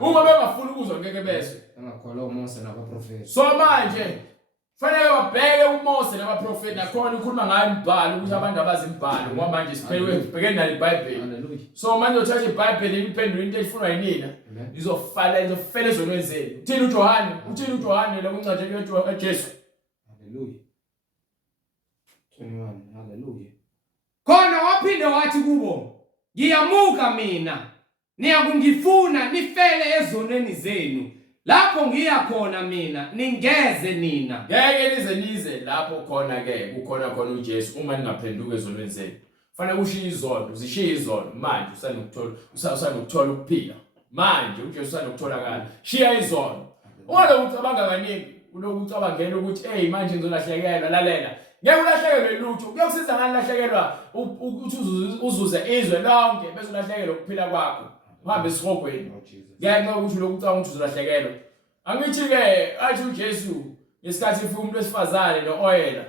Uma bengafuni ukuzwa ngeke bese. Engakholwa uMose nabaprofeti. So manje fanele babheke uMose nabaprofeti nakhona ukhuluma ngayo imibhalo ukuthi abantu abazi imibhalo ngoba manje sibhekene nalo iBhayibheli. Hallelujah. So manje uthatha iBhayibheli liphendula into efunwa yinina. Izofala ezonweni zenu. Uthini uJohane lokuncwadi kaJesu. Hallelujah. 21. Hallelujah. Khona waphinde wathi kubo ngiyamuka mina. Niyakungifuna nifele ezonweni zenu. Lapho ngiya khona mina ningeze nina. Ngeke nize lapho khona ke kukhona uJesu uma ningaphenduka ezonweni zenu. Kufanele ushiye izono, zishiye izono manje usanokuthola ukuphila. Manje uJesu usanokutholakala. Shiya izono. Ungaloku ucabanga kaningi, uloku ucabangela ukuthi hey manje ngizolahlekelwa, lalela. Ngeke ulahlekelwe lutho. Kuyokusiza ngani lahlekelwa ukuthi uzuze izwe lonke bese ulahlekelwa ukuphila kwakho. Uhambe esirogweni. Ngeke ukuthi lokhu ucabanga ukuthi uzolahlekelwa. Angithi ke athi uJesu ngesikhathi ifuna umuntu wesifazane nooyela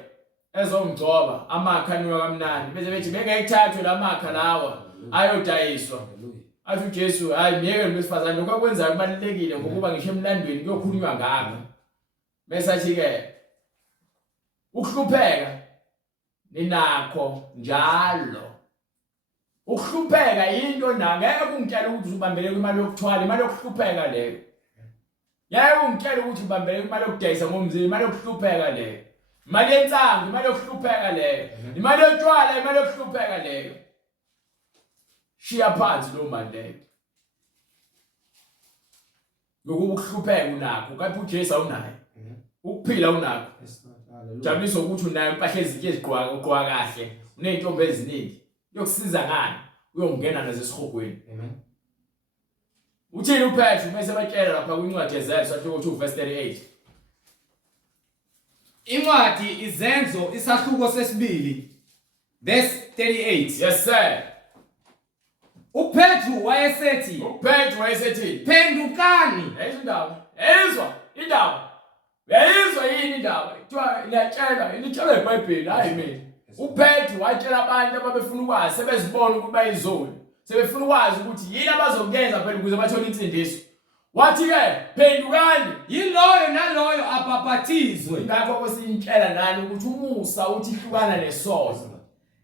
ezomgcoba amakha anuka kamnandi bese bethi beke ithathwe lamakha lawa ayodayiswa. Athi uJesu hayi miyeke lo wesifazane lokho akwenzayo kubalekile ngokuba ngisho emlandweni kuyokhulunywa ngakho. Bese athi ke ukuhlupheka ninakho njalo. Ukuhlupheka into ngeke ungitshela ukuthi uzubambele imali yokuthwala, imali yokuhlupheka leyo. Ngeke ungitshela ukuthi ubambele imali yokudayisa ngomzini, imali yokuhlupheka leyo. Imali yensangu, imali yokuhlupheka leyo. Imali yotshwala, imali yokuhlupheka leyo. Shiya phansi lo mali leyo. Ngokuba ukuhlupheka unakho, kanti uJesu awunayo. Ukuphila unakho. Jabuliso ukuthi unayo impahla ezinhle ezigqoka kahle, uneyintombi eziningi. Yokusiza ngani? Uyongena nazo esihogweni. Amen. Uthini uPetru mase batshela lapha kwincwadi yeZenzo sahluko 2 verse 38. Incwadi iZenzo isahluko sesibili verse 38. Yes sir. uPetru wayesethi, phendukani. Indaba. Ezwa indaba. Uyayizwa yini indaba? Kuthiwa niyatshela eBhayibheli hayi mina. uPetru watshela abantu ababefuna ukwazi sebezibona ukuba izolo. Sebefuna ukwazi ukuthi yini abazokwenza phela ukuze bathole imfundiso. Wathi ke phendukani, yiloyo naloyo abhaphathizwe. Ngakho kwesintshela nani ukuthi umusa uthi ihlukana nesozo.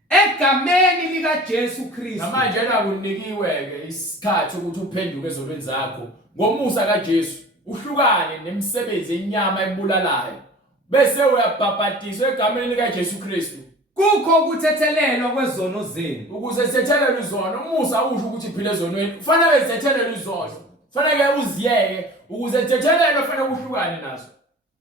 Egameni likaJesu Kristu. Manje nakunikiwe ke isikhathi ukuthi uphenduke ezolweni zakho ngomusa kaJesu. Uhlukane nemisebenzi yenyama ebulalayo. Bese uyabhaphathizwa egameni likaJesu Kristu. Kukho ukuthethelelwa kwezono zenu. Ukuze sithethelelwe izono, umusa usho ukuthi iphile ezonweni. Kufanele sithethelelwe izono. Kufanele uziyeke ukuze sithethelelwe kufanele uhlukane nazo.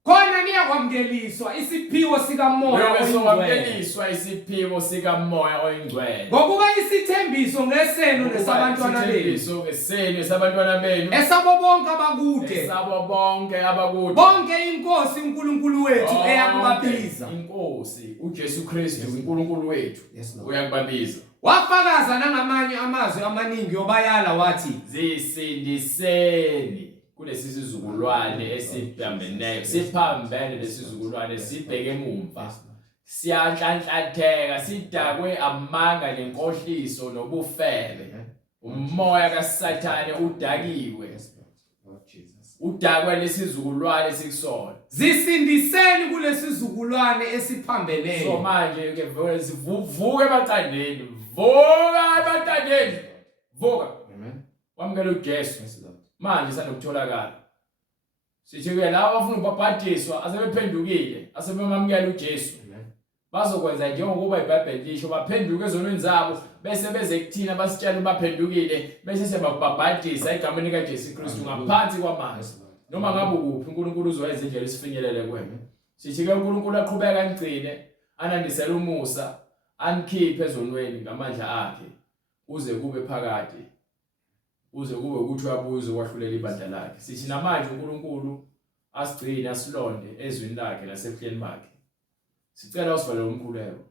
Khona niyakwamukeliswa isiphiwo sikamoya oyingcwele. Isiphiwo sikamoya oyingcwele. Ngokuba isithembiso ngesenu nesabantwana benu. Isithembiso ngesenu nesabantwana benu. Esabo bonke abakude. Esabo bonke abakude. Bonke inkosi uNkulunkulu wethu eyakubabiza. Inkosi uJesu Kristu uNkulunkulu wethu uyakubabiza. Wafakaza nangamanye amazwi amaningi yobayala wathi zisindiseni kulesi sizukulwane esibambeneyo, siphambene lesizukulwane sibheke emuva. Siyanhlanhlatheka, sidakwe amanga nenkohliso nobufebe. Umoya kaSathane udakiwe. Udakwe lesizukulwane sikusona. Zisindiseni kulesizukulwane esiphambeneyo. So manje ke vuka ebaqandeni. Vuka ebaqandeni. Vuka. Amen. Wamukela uJesu. Manje sanokutholakala. Sithi ke laba abafuna ukubhaphathizwa asebephendukile, asebemamukela uJesu. Bazokwenza njengokuba iBhayibheli lisho, baphenduke ezonweni zabo bese beze kuthina basitshela baphendukile bese sebabhaphathiza egameni likaJesu Kristu ngaphansi kwamanzi. Noma ngabe ukuphi uNkulunkulu uzoyenza indlela isifinyelele kuwena. Sithi ke uNkulunkulu aqhubeka angcine, anandisele umusa, anikhiphe ezonweni ngamandla akhe uze kube phakade. Uze kube ukuthi uyabuza kwahlulela ibandla lakhe. Sithi namanje uNkulunkulu asigcine asilonde ezweni lakhe lasebuhleni bakhe. Sicela usivalele umkhuleko.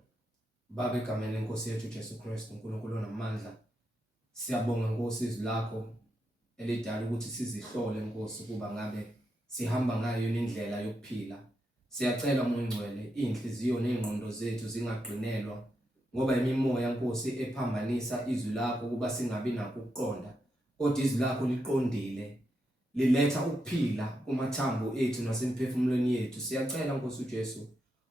Baba egameni lenkosi yethu Jesu Kristu uNkulunkulu onamandla. Siyabonga Nkosi izwi lakho elidala ukuthi sizihlole Nkosi kuba ngabe sihamba ngayo indlela yokuphila. Siyacela Moya Ngcwele inhliziyo nezingqondo zethu zingaqinelwa ngoba imimoya Nkosi ephambanisa izwi lakho kuba singabi nakho ukuqonda. Kodwa izwi lakho liqondile, liletha ukuphila kumathambo ethu nasemphefumulweni yethu. Siyacela Nkosi uJesu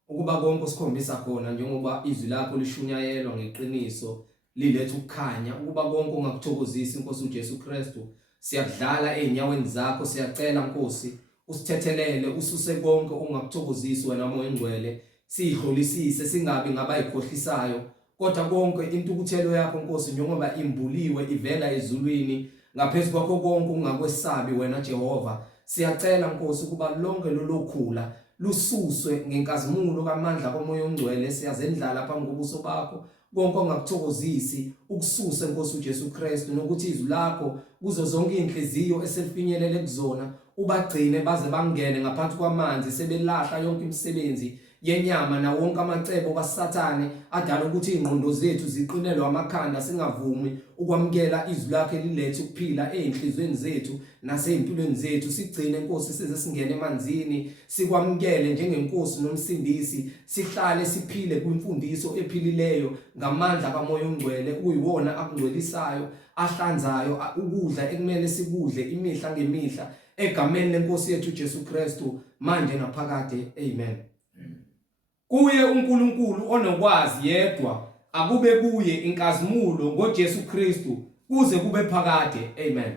ukuba konke osikhombisa khona njengoba izwi lakho lishunyayelwa ngeqiniso, liletha ukukhanya ukuba konke ongakuthokozisi Nkosi uJesu Kristu. Siyadlala enyaweni zakho, siyacela Nkosi usithethelele, ususe konke ongakuthokozisi wena Moya Ngcwele. Sihlolisise singabi ngabayikhohlisayo, kodwa konke intukuthelo yakho Nkosi njengoba imbuliwe ivela ezulwini ngaphezulu kwakho konke ungakwesabi wena Jehova. Siyacela Nkosi ukuba lonke lolokhula lususwe ngenkazimulo kamandla koMoya Ongcwele. Siyazendlala phambi kobuso bakho konke ongakuthokozisi ukususe Nkosi uJesu Kristu, nokuthi izwi lakho kuzo zonke inhliziyo eselifinyelele kuzona ubagcine baze bangene ngaphansi kwamanzi, sebelahla yonke imisebenzi yenyama na wonke amacebo kaSathane adala ukuthi ingqondo zethu ziqinelwe amakhanda, singavumi ukwamkela izwi lakhe lilethe ukuphila ezinhlizweni zethu nasempilweni zethu. Sigcine Nkosi size singene emanzini, sikwamkele njengenkosi nomsindisi, sihlale siphile kwimfundiso ephilileyo ngamandla kaMoya oNgcwele, kuyiwona akungcwelisayo, ahlanzayo, ukudla ekumele sikudle imihla ngemihla, egameni lenkosi yethu Jesu Kristu manje naphakade. Amen. Kuye uNkulunkulu onokwazi yedwa, akube kuye inkazimulo ngoJesu Kristu kuze kube phakade. Amen.